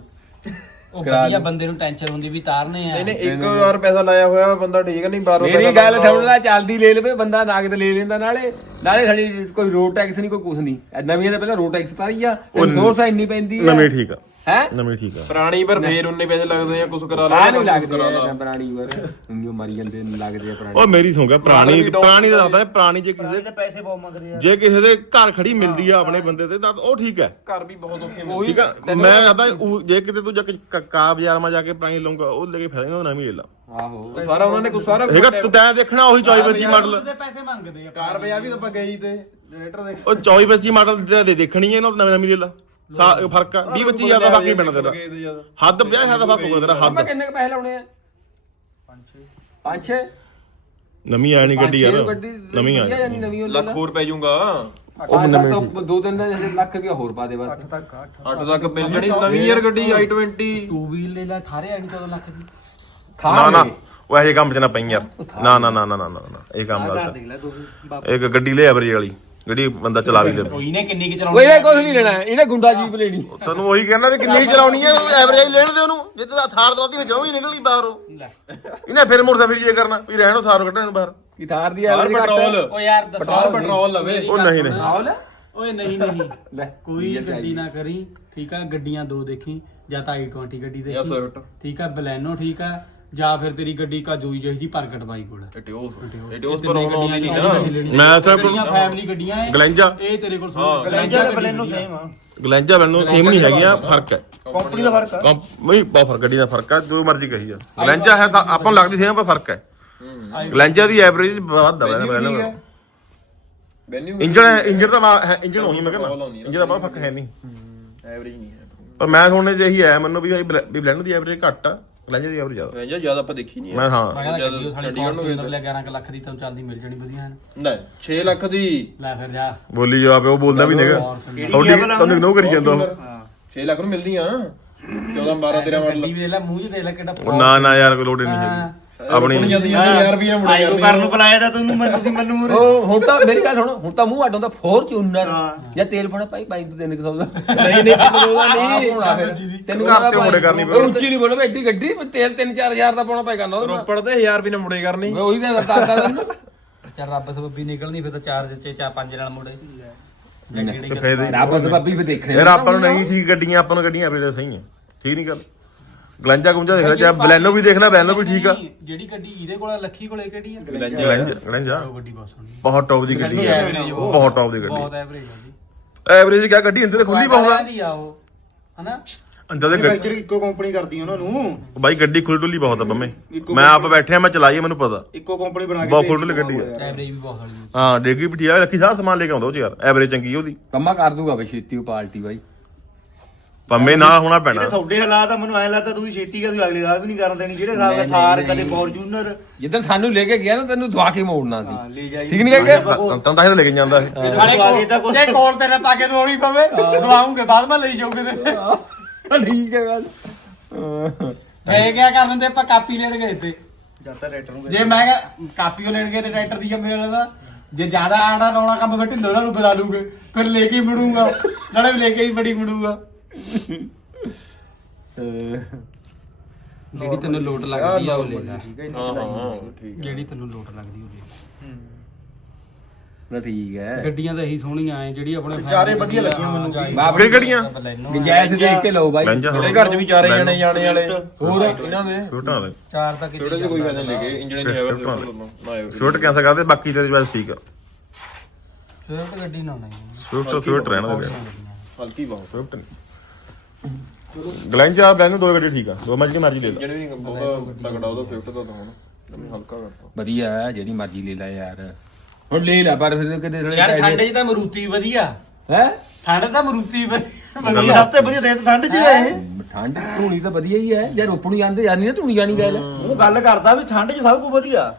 A: ਉਹ ਵਧੀਆ ਬੰਦੇ ਨੂੰ ਟੈਨਸ਼ਨ ਹੁੰਦੀ ਵੀ ਤਾਰਨੇ ਆ।
E: ਨਹੀਂ ਨਹੀਂ ਇੱਕ ਵਾਰ ਪੈਸਾ ਲਾਇਆ ਹੋਇਆ ਬੰਦਾ ਠੀਕ ਨਹੀਂ ਬਾਰ
B: ਮੇਰੀ ਗੱਲ ਲੈ ਚੱਲਦੀ ਲੈ ਲਵੇ ਬੰਦਾ ਨਾਗਦ ਲੈ ਲੈਂਦਾ ਨਾਲੇ। ਨਾਲੇ ਸਾਡੀ ਕੋਈ ਰੋਡ ਟੈਕਸ ਨਹੀਂ ਕੋਈ ਕੁਝ ਨਹੀਂ। ਨਵੀਂ ਤਾਂ ਪਹਿਲਾਂ ਰੋਡ ਟੈਕਸ ਤਾਰੀ ਆ ਸੋਰਸ ਇੰਨੀ ਪੈਂਦੀ ਆ।
D: ਨਵੀਂ ਠੀਕ ਆ।
B: ਹੈ?
D: ਨਵੀਂ ਠੀਕ ਆ।
E: ਪੁਰਾਣੀ ਪਰ ਫੇਰ ਉਨੇ ਪੈਸੇ ਲੱਗਦੇ ਆ ਕੁਛ ਕਰਾ ਲਾ
B: ਨਹੀਂ ਲੱਗਦੇ ਆ ਪੁਰਾਣੀ ਵਰ ਇੰਨੀ ਮਾਰੀ ਜਾਂਦੇ ਨੇ, ਲੱਗਦੇ ਆ ਪੁਰਾਣੀ
D: ਉਹ ਮੇਰੀ ਸੁਣ ਗਿਆ ਪੁਰਾਣੀ ਪੁਰਾਣੀ ਦਾ ਦੱਸਦਾ ਪੁਰਾਣੀ ਜੇ ਕਿਸੇ
F: ਇਹਦੇ ਪੈਸੇ ਬਹੁਤ ਮੰਗਦੇ ਆ।
D: ਜੇ ਕਿਸੇ ਦੇ ਘਰ ਖੜੀ ਮਿਲਦੀ ਆ ਆਪਣੇ ਬੰਦੇ ਤੇ ਤਾਂ ਉਹ ਠੀਕ ਹੈ।
E: ਘਰ ਵੀ ਬਹੁਤ ਔਖੇ
D: ਠੀਕ ਆ ਮੈਂ ਆਦਾ ਜੇ ਕਿਤੇ ਤੂੰ ਜਾ ਕੇ ਕ- ਕਾ ਬਾਜ਼ਾਰ ਮਾ ਜਾ ਕੇ ਪੁਰਾਣੀ ਲਊਂਗਾ ਉਹ ਲੈ ਕੇ ਫਾਇਦਾ ਨਹੀਂ ਨਵੀਂ ਲੈ ਲਾ।
B: ਆਹੋ।
E: ਸਾਰਾ ਉਹਨਾਂ ਨੇ ਕੁਛ ਸਾਰਾ
D: ਹੈਗਾ ਤੂੰ ਤੈਂ ਦੇਖਣਾ ਉਹੀ 24 25 ਮਾਡਲ
A: ਉਹਦੇ ਪੈਸੇ ਮੰਗਦੇ ਆ।
E: ਕਾਰ ਪਿਆ ਵੀ ਤਾਂ ਆਪਾਂ ਗਈ ਤੇ ਜਨਰੇਟਰ ਦੇ।
D: ਉਹ 24 25 ਮਾਡਲ ਦੇ ਦੇਖਣੀ ਹੈ ਨਾ ਨਵੇਂ ਨਵੀਂ ਲੈ ਲਾ। ਸਾ- ਫ਼ਰਕ ਆ। 20 25 ਜ਼ਿਆਦਾ ਫ਼ਰਕ ਪੈਣਾ ਤੇਰਾ। ਹੱਦ 50 ਜ਼ਿਆਦਾ ਫ਼ਰਕ ਹੋਊਗਾ ਤੇਰਾ ਹੱਦ।
B: ਕਿੰਨੇ ਕੁ ਪੈਸੇ ਲਾਉਣੇ ਆ? 5 6
D: ਨਵੀਂ ਆਣੀ ਗੱਡੀ ਯਾਰ।
B: ਗੱਡੀ
D: ਨਵੀਂ ਆ
B: ਜਾਨੀ ਨਵੀਂ ਉਹ
E: ਲੱਖ ਹੋਰ ਪੈ ਜਾਊਗਾ।
B: ਉਹ ਨਵੀਂ ਦੋ ਤਿੰਨ ਦਾ ਲੱਖ ਰੁਪਇਆ ਹੋਰ ਪਾ ਦੇ ਬਸ।
F: 8 ਤੱਕ 8
E: ਅੱਠ ਤੱਕ ਮਿਲ ਜਣੀ ਨਵੀਂ ਯਾਰ ਗੱਡੀ i20
A: ਟੂ ਵੀਲ ਲੈ ਲੈ ਥਾਰੇ ਆਣੀ 14 ਲੱਖ ਦੀ।
D: ਨਾ ਨਾ ਉਹ ਇਹੋ ਕੰਮ ਚ ਨਾ ਪਈ ਯਾਰ। ਨਾ ਨਾ ਨਾ ਨਾ ਨਾ ਨਾ ਨਾ, ਇਹ ਕੰਮ ਗਲਤ ਹੈ ਇੱਕ ਗੱਡੀ ਲੈ ਐਵਰੇਜ ਵਾਲੀ। ਜਿਹੜੀ ਬੰਦਾ ਚਲਾ ਵੀ
A: ਕੋਈ ਨੇ ਕਿੰਨੀ ਕਿ
B: ਕੋਈ ਨਾ ਕੁਝ ਨਹੀਂ ਲੈਣਾ ਇਹਨੇ ਗੁੰਡਾ ਜੀਪ ਲੈਣੀ।
D: ਤੈਨੂੰ ਉਹੀ ਕਹਿੰਦਾ ਵੀ ਕਿੰਨੀ ਚਲਾਉਣੀ ਹੈ ਐਵਰੇਜ ਲੈਣ ਦੇ ਉਹਨੂੰ। ਜੇ ਤੇ ਥਾਰ ਦਵਾਦੀ ਵਿੱਚ ਉਹ ਹੀ ਨਿਕਲੀ ਬਾਹਰੋਂ। ਇਹਨੇ ਫਿਰ ਮੋਟਰਸਾਈਕਲ ਫਿਰ ਜੇ ਕਰਨਾ ਵੀ ਰਹਿਣ ਥਾਰ ਕੱਢਣ ਨੂੰ ਬਾਹਰ।
B: ਕੀ ਥਾਰ ਦੀ
E: ਯਾਰ
B: ਐਵਰੇਜ
E: ਪੈਟਰੋਲ।
A: ਓ ਯਾਰ ਦੱਸੋ।
E: ਪੈਟਰੋਲ ਪੈਟਰੋਲ ਲਵੇ।
D: ਉਹ ਨਹੀਂ ਨਹੀਂ।
B: ਆਉਲ
A: ਓਏ ਨਹੀਂ ਨਹੀਂ।
B: ਲੈ
A: ਕੋਈ ਗੱਡੀ ਨਾ ਕਰੀ। ਠੀਕ ਆ ਗੱਡੀਆਂ ਦੋ ਦੇਖੀ ਜਾਂ ਤਾਂ i20 ਗੱਡੀ ਦੇਖੀ। ਠੀਕ ਆ ਬਲੈਨੋ ਠੀਕ ਆ ਜਾਂ ਫਿਰ ਤੇਰੀ ਗੱਡੀ ਕਾ ਜੋਈ ਜਿਹੀ ਦੀ ਪ੍ਰਗਟ ਬਾਈ ਕੋਲ।
E: ਟਿਓਸ ਟਿਓਸ ਪਰ ਹੁਣ ਆਉਂਦੀ ਨਹੀਂ ਨਾ
D: ਮੈਂ
A: ਗੱਡੀਆਂ ਫੈਮਿਲੀ ਗੱਡੀਆਂ ਇਹ
D: ਗਲੈਂਜਾ।
A: ਇਹ ਤੇਰੇ ਕੋਲ ਸੋਚ
F: ਗਲੈਂਜਾ ਤੇ ਬਲੈਨੋ ਸੇਮ ਆ।
D: ਗਲੈਂਜਾ ਮੈਨੂੰ ਸੇਮ ਨਹੀਂ ਹੈਗੀਆਂ ਫ਼ਰਕ ਹੈ।
F: ਕੰਪਨੀ ਦਾ ਫ਼ਰਕ ਆ।
D: ਕੰਪ ਨਹੀਂ ਬਹੁਤ ਫ਼ਰਕ ਗੱਡੀ ਦਾ ਫ਼ਰਕ ਹੈ ਜੋ ਮਰਜ਼ੀ ਕਹੀ ਜਾ। ਗਲੈਂਜਾ ਹੈ ਤਾਂ ਆਪਾਂ ਨੂੰ ਲੱਗਦੀ ਸੇਮ ਪਰ ਫ਼ਰਕ ਹੈ। ਗਲੈਂਜਾ ਦੀ ਐਵਰੇਜ ਬਹੁਤ ਦਵਾ ਹੈ
E: ਵੈਨਿਊ
D: ਇੰਜਨ ਇੰਜਨ ਤਾਂ ਮਾ- ਹੈ ਇੰਜਨ ਉਹੀ ਮੈਂ ਕਹਿੰਦਾ। ਇੰਜਨ ਦਾ ਬਹੁਤ ਫ਼ਰਕ ਹੈ ਨਹੀਂ।
E: ਐਵਰੇਜ ਨਹੀਂ ਹੈ।
D: ਪਰ ਮੈਂ ਸੁਣਨੇ ਚ ਇਹੀ ਆਇਆ ਮੈਨੂੰ ਵੀ ਬਲੈਂਡ ਦੀ ਐਵਰੇਜ ਘੱਟ ਆ। ਗਲੈਂਜਾ ਦੀ ਐਵਰੇਜ ਜ਼ਿਆਦਾ।
E: ਰੇਂਜ ਜ਼ਿਆਦਾ ਆਪਾਂ ਦੇਖੀ ਨਹੀਂ
D: ਮੈਂ ਹਾਂ।
A: ਮੈਂ ਕਹਿੰਦਾ
E: ਜਦ
A: ਗੱਡੀ ਉਹ ਸਾਡੀ
E: ਚੰਡੀਗੜ੍ਹ ਨੂੰ
A: ਫੋਰਚੂਨਰ ਲੈ 11 ਕੁ ਲੱਖ ਦੀ ਚੱਲਦੀ ਮਿਲ ਜਣੀ ਵਧੀਆ
E: ਨਹੀਂ 6 ਲੱਖ ਦੀ।
A: ਲੈ ਫਿਰ ਜਾ।
D: ਬੋਲੀ ਜਵਾਬ ਉਹ ਬੋਲਦਾ ਵੀ ਨਹੀਂਗਾ ਤੁਹਾਡੀ ਤੁਹਾਨੂੰ ਇਗਨੋਰ ਕਰੀ ਜਾਂਦਾ ਉਹ।
F: ਹਾਂ
E: 6 ਲੱਖ ਨੂੰ ਮਿਲਦੀ ਆ। 14 12 13
A: ਗੱਡੀ
E: ਮਾਡਲ
A: ਵੀ ਦੇ ਲੈ ਮੂੰਹ 'ਚ ਦੇ ਲੈ
D: ਉਹ ਨਾ ਨਾ ਯਾਰ ਕੋਈ ਲੋੜ ਨਹੀਂ ਹੈਗੀ। ਆਪਣੀ
E: ਜਾਂਦੀ ਜਾਂਦੀ ਯਾਰ ਵੀ ਮੁੜੇ
F: ਆਈਓ ਕਰਨ ਨੂੰ ਬੁਲਾਇਆ ਤਾਂ ਤੈਨੂੰ ਮੈਂ ਤੁਸੀਂ ਮੈਨੂੰ ਮੁਰੇ
B: ਉਹ ਹੁਣ ਤਾਂ ਮੇਰੀ ਗੱਲ ਸੁਣ ਹੁਣ ਤਾਂ ਮੂੰਹ ਅੱਡ ਹੁੰਦਾ ਫੋਰਚੂਨਰ
F: ਹਾਂ।
B: ਜਾਂ ਤੇਲ ਪਾਣਾ ਭਾਈ ਬਾਈ ਤੂੰ ਦੇਣੇ ਕਿਸਾ
E: ਨਹੀਂ ਨਹੀਂ ਤੈਨੂੰ ਉਹਦਾ ਨਹੀਂ।
B: ਤੈਨੂੰ
D: ਘਰ ਤੇ ਮੁੜੇ ਕਰਨੀ ਪਊ।
B: ਉੱਚੀ ਨਹੀਂ ਬੋਲੋ ਐਡੀ ਗੱਡੀ ਵੀ ਤੇਲ 3-4000 ਦਾ ਪਾਉਣਾ ਪਏਗਾ ਨਾ ਉਹਦੇ।
E: ਰੋਪੜ ਤੇ 1000 ਵੀ ਨਾ ਮੁੜੇ ਕਰਨੀ।
B: ਮੈਂ ਉਹੀ ਤਾਂ ਦੱਸਦਾ ਤੈਨੂੰ
A: ਚੱਲ ਰੱਬ ਸਬੱਬੀ ਨਿਕਲਣੀ ਫਿਰ ਤਾਂ ਚਾਰ ਚ ਚਾ ਪੰਜ ਨਾਲ ਮੁੜੇ
D: ਤੇ ਫਾਇਦੇ
B: ਰੱਬ ਸਬੱਬੀ ਵੀ ਦੇਖਣੇ।
D: ਯਾਰ ਆਪਾਂ ਨੂੰ ਨਹੀਂ ਠੀਕ ਗੱਡੀਆਂ ਆਪਾਂ ਨੂੰ ਗੱਡੀਆਂ ਐਵਰੇਜ ਸਹੀ ਹੈ। ਠੀਕ ਨਹੀਂ ਗੱਲ। ਗਲੈਂਜਾ ਗੁੰਜਾ ਦੇਖ ਲੈ ਚਾਹੇ ਬਲੈਨੋ ਵੀ ਦੇਖ ਲੈ ਬਲੈਨੋ ਵੀ ਠੀਕ ਆ।
A: ਜਿਹੜੀ ਗੱਡੀ ਇਹਦੇ ਕੋਲ ਆ, ਲੱਖੀ ਕੋਲੇ ਕਿਹੜੀ ਆ?
D: ਗਲੈਂਜਾ। ਗਲੈਂਜਾ।
A: ਉਹ ਗੱਡੀ ਬਹੁਤ ਸੋਹਣੀ
D: ਬਹੁਤ ਟੌਪ ਦੀ ਗੱਡੀ ਹੈ ਬਹੁਤ। ਟੌਪ ਦੀ
A: ਬਹੁਤ
D: ਗੱਡੀ
A: ਐਵਰੇਜ ਆ ਜੀ।
D: ਐਵਰੇਜ ਕਿਆ ਗੱਡੀ ਅੰਦਰ ਖੁੱਲੀ ਬਹੁਤ ਆ।
A: ਦੀ ਆ ਉਹ ਹਨਾ?
D: ਅੰਦਰ ਦੇ ਗੱਡੀ
F: ਮੈਨੂਫੈਕਚਰ ਇੱਕੋ ਕੰਪਨੀ ਕਰਦੀ ਉਹਨਾਂ ਨੂੰ।
D: ਬਾਈ ਗੱਡੀ ਖੁੱਲੀ ਡੁੱਲੀ ਬਹੁਤ ਆ ਬੰਮੇ। ਮੈਂ ਆਪ ਬੈਠਿਆ ਮੈਂ ਚਲਾਈ ਆ, ਮੈਨੂੰ ਪਤਾ।
F: ਇੱਕੋ ਕੰਪਨੀ ਬਣਾ ਕੇ
D: ਬਹੁਤ
F: ਭੇਜੀ
D: ਖੁੱਲੀ ਗੱਡੀ ਆ।
A: ਐਵਰੇਜ ਵੀ ਬਹੁਤ
D: ਹਾਂ ਡੇਗੀ ਵੀ ਠੀਕ ਆ ਲੱਕੀ ਸਾਰਾ ਸਮਾਨ ਲੈ ਕੇ ਆਉਂਦਾ ਉਹ ਚ ਯਾਰ ਐਵਰੇਜ ਚੰਗੀ ਆ ਉਹਦੀ।
B: ਕੰਮਾ ਕਰ ਦੂਗਾ ਬਈ ਛੇਤੀ ਉਹ ਪਾਰਟੀ ਬਾਈ।
D: ਪੰਮੇ ਨਾ ਹੋਣਾ ਪੈਣਾ।
F: ਇਹ ਤੁਹਾਡੇ ਹਾਲਾਤ ਆ ਮੈਨੂੰ ਐ ਲੱਗਦਾ ਤੁਸੀਂ ਛੇਤੀ ਕਾ ਤੁਸੀਂ ਅਗਲੇ ਸਾਲ ਵੀ ਨਹੀਂ ਕਰਨ ਦੇਣੀ ਜਿਹੜੇ ਹਿਸਾਬ ਨਾਲ ਥਾਰ ਕਦੇ ਫੋਰਚੂਨਰ
B: ਜਿੱਦਣ ਸਾਨੂੰ ਲੈ ਕੇ ਗਿਆ ਨਾ ਤੈਨੂੰ ਦਵਾ ਕੇ ਮੋੜਨਾ ਸੀ।
F: ਹਾਂ ਲੈ ਜਾਈ।
B: ਠੀਕ ਨਹੀਂ ਕਹਿ
D: ਤਾਂ ਤਾਂ ਤਾਂ ਲੈ ਕੇ ਜਾਂਦਾ ਇਹ
F: ਸਾਡੇ ਕੋਲ ਤਾਂ ਕੁਝ
A: ਜੇ ਕੋਲ ਤੇਰੇ ਪਾ ਕੇ ਦਵਾਉਣੀ ਪਵੇ ਦਵਾਉਂਗੇ ਬਾਅਦ ਮੈਂ ਲਈ ਜਾਊਂਗੇ ਤੇ।
B: ਠੀਕ ਹੈ ਗੱਲ।
A: ਗਏ ਕਿਆ ਕਰਨ ਤੇ ਆਪਾਂ ਕਾਪੀ ਲੈਣ ਗਏ ਤੇ।
F: ਜਾਂਦਾ ਰੇਟਰ ਨੂੰ
A: ਜੇ ਮੈਂ ਕਿਹਾ ਕਾਪੀਓ ਲੈਣ ਗਏ ਤੇ ਟਰੈਕਟਰ ਦੀ ਮੇਰੇ ਨਾਲ ਦਾ। ਜੇ ਜ਼ਿਆਦਾ ਆੜਾ ਰੌਣਾ ਕੰਮ ਬੈਠੇ ਦੋਨਾਂ ਨੂੰ ਬੁਲਾ ਲੂਗੇ ਫਿਰ ਲੈ ਕੇ ਹੀ ਮੁੜੂੰਗਾ। ਨਾਲੇ ਲੈ ਕੇ ਹੀ ਬੜੀ ਮੁੜੂਗਾ। ਜਿਹੜੀ ਤੈਨੂੰ ਲੋਟ ਲੱਗਦੀ ਆ ਉਹ ਲੈ ਲੈ।
F: ਠੀਕ ਹੈ
E: ਹਾਂ ਹਾਂ ਠੀਕ
A: ਜਿਹੜੀ ਤੈਨੂੰ ਲੋਟ ਲੱਗਦੀ ਉਹ ਲੈ।
B: ਨਾ ਠੀਕ ਹੈ।
A: ਗੱਡੀਆਂ ਤਾਂ ਇਹੀ ਸੋਹਣੀਆਂ ਐ ਜਿਹੜੀ ਆਪਣੇ
F: ਚਾਰੇ ਵਧੀਆ ਲੱਗੀਆਂ ਮੈਨੂੰ।
B: ਬਾਪ
D: ਕਿਹੜੀ ਗੱਡੀਆਂ
B: ਗੁੰਜਾਇਸ਼ ਦੇਖ ਕੇ ਲਓ ਬਾਈ।
E: ਮੇਰੇ ਘਰ 'ਚ ਵੀ ਚਾਰੇ ਜਾਣੇ ਜਾਣੇ ਵਾਲੇ। ਹੋਰ ਇਹਨਾਂ ਦੇ?
D: ਛੋਟਾ ਵਾਲੇ।
A: ਚਾਰ ਤਾਂ
E: ਛੋਟੇ ਜਿਹੇ ਕੋਈ ਫਾਇਦਾ ਨਹੀਂ ਲੱਗੇ ਇੰਜਣ ਨਹੀਂ ਐਵਰ ਨਾ ਐਵਰ
D: ਸਵਿਫਟ ਕੈਂਸਲ ਕਰਦੇ ਬਾਕੀ ਤੇਰੇ ਜਵਾਬ ਠੀਕ ਆ।
A: ਸਵਿਫਟ ਗੱਡੀ ਨਾ ਨਹੀਂ
D: ਸਵਿਫਟ ਸਵਿਫਟ ਰਹਿਣਾ ਦੇ
E: ਹਲਕੀ ਬਹੁਤ।
D: ਸਵਿਫਟ ਗਲੈਂਜਾ ਬੈਨ ਦੋ ਗੱਡੀ ਠੀਕ ਆ ਦੋ ਮੈਂ ਜਿਹੜੀ ਮਰਜ਼ੀ ਲੈ ਲਾ
E: ਬਹੁਤ ਤਗੜਾ ਉਹਦਾ 50 ਦਾ ਤਾਂ ਹੁਣ ਹਲਕਾ ਕਰਤਾ
B: ਵਧੀਆ ਹੈ, ਜਿਹੜੀ ਮਰਜ਼ੀ ਲੈ ਲੈ ਯਾਰ। ਹੁਣ ਲੈ ਲੈ ਪਰ ਫਿਰ ਕਿਤੇ ਥੋੜੇ
A: ਯਾਰ ਠੰਡ 'ਚ ਤਾਂ ਮਰੂਤੀ ਵਧੀਆ।
B: ਹੈ?
A: ਠੰਡ ਤਾਂ ਮਰੂਤੀ ਵਧੀਆ।
F: ਵਧੀਆ ਤੋਂ ਵਧੀਆ ਦੇਤ ਠੰਡ 'ਚ ਹੈ ਇਹ।
B: ਠੰਡ ਧੂਣੀ ਤਾਂ ਵਧੀਆ ਹੀ ਹੈ। ਜੇ ਰੋਪਣ ਨੂੰ ਜਾਂਦੇ ਯਾਰ ਨਹੀਂ ਨਾ ਧੂਣੀ ਜਾਣੀ ਗੱਲ।
F: ਉਹ ਗੱਲ ਕਰਦਾ ਵੀ ਠੰਡ 'ਚ ਸਭ ਕੁਝ ਵਧੀਆ।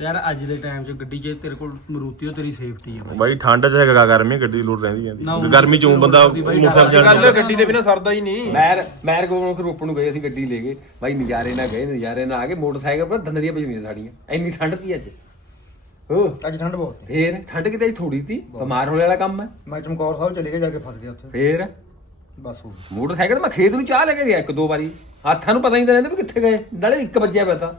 A: ਯਾਰ ਅੱਜ ਦੇ ਟਾਈਮ 'ਚ ਗੱਡੀ 'ਚ ਤੇਰੇ ਕੋਲ ਮਰੂਤੀ ਉਹ ਤੇਰੀ ਸੇਫਟੀ ਹੈ ਬਾਈ।
D: ਠੰਡ ਚ ਹੈਗਾ ਗਰਮੀ ਗੱਡੀ ਦੀ ਲੋਡ ਰਹਿੰਦੀ
A: ਨਾ,
D: ਜਾਂਦੀ
A: ਉਹ
D: ਗਰਮੀ ਚ ਊਂ ਬੰਦਾ ਮੋਟਰਸਾਈਕਲ
E: ਗੱਲ
D: ਜਾਣਾ
E: ਗੱਡੀ ਦੇ ਬਿਨਾ ਸਰਦਾ ਹੀ ਨਹੀਂ।
B: ਮੈਂ ਮੈਂ ਕੋਲੋਂ ਰੋਪਣ ਨੂੰ ਗਏ ਅਸੀਂ ਗੱਡੀ ਲੈ ਕੇ। ਬਾਈ ਨਜ਼ਾਰੇ ਨਾਲ ਗਏ ਨਜ਼ਾਰੇ ਨਾਲ ਆ ਕੇ ਮੋਟਰਸਾਈਕਲ ਪਰ ਦੰਦੜੀਆਂ ਵੱਜਦੀਆਂ ਸਾਡੀਆਂ। ਇੰਨੀ ਠੰਡ ਸੀ ਅੱਜ। ਹੋ।
F: ਅੱਜ ਠੰਡ ਬਹੁਤ ਹੈ
B: ਫੇਰ ਠੰਡ ਕਿਤੇ ਥੋੜੀ ਸੀ? ਬਿਮਾਰ ਹੋਣ ਵਾਲਾ ਕੰਮ ਹੈ
F: ਮੈਂ ਚਮਕੌਰ ਸਾਹਿਬ ਚਲੇ ਕੇ ਜਾ ਕੇ ਫਸ ਗਿਆ ਉੱਥੇ।
B: ਫੇਰ?
F: ਬਸ ਹੋ ਗਿਆ।
B: ਮੋਟਰਸਾਈਕਲ ਮੈਂ ਖੇਤ ਨੂੰ ਚਾਹ ਲੈ ਕੇ ਗਿਆ ਇੱਕ ਦੋ ਵਾਰੀ। ਹੱਥਾਂ ਨੂੰ ਪਤਾ ਨਹੀਂ ਤਾਂ ਰਹਿੰਦਾ ਵੀ ਕਿੱਥੇ ਗਏ। ਨਾਲੇ ਇੱਕ ਵੱਜਿਆ ਪਿਆ ਤਾਂ।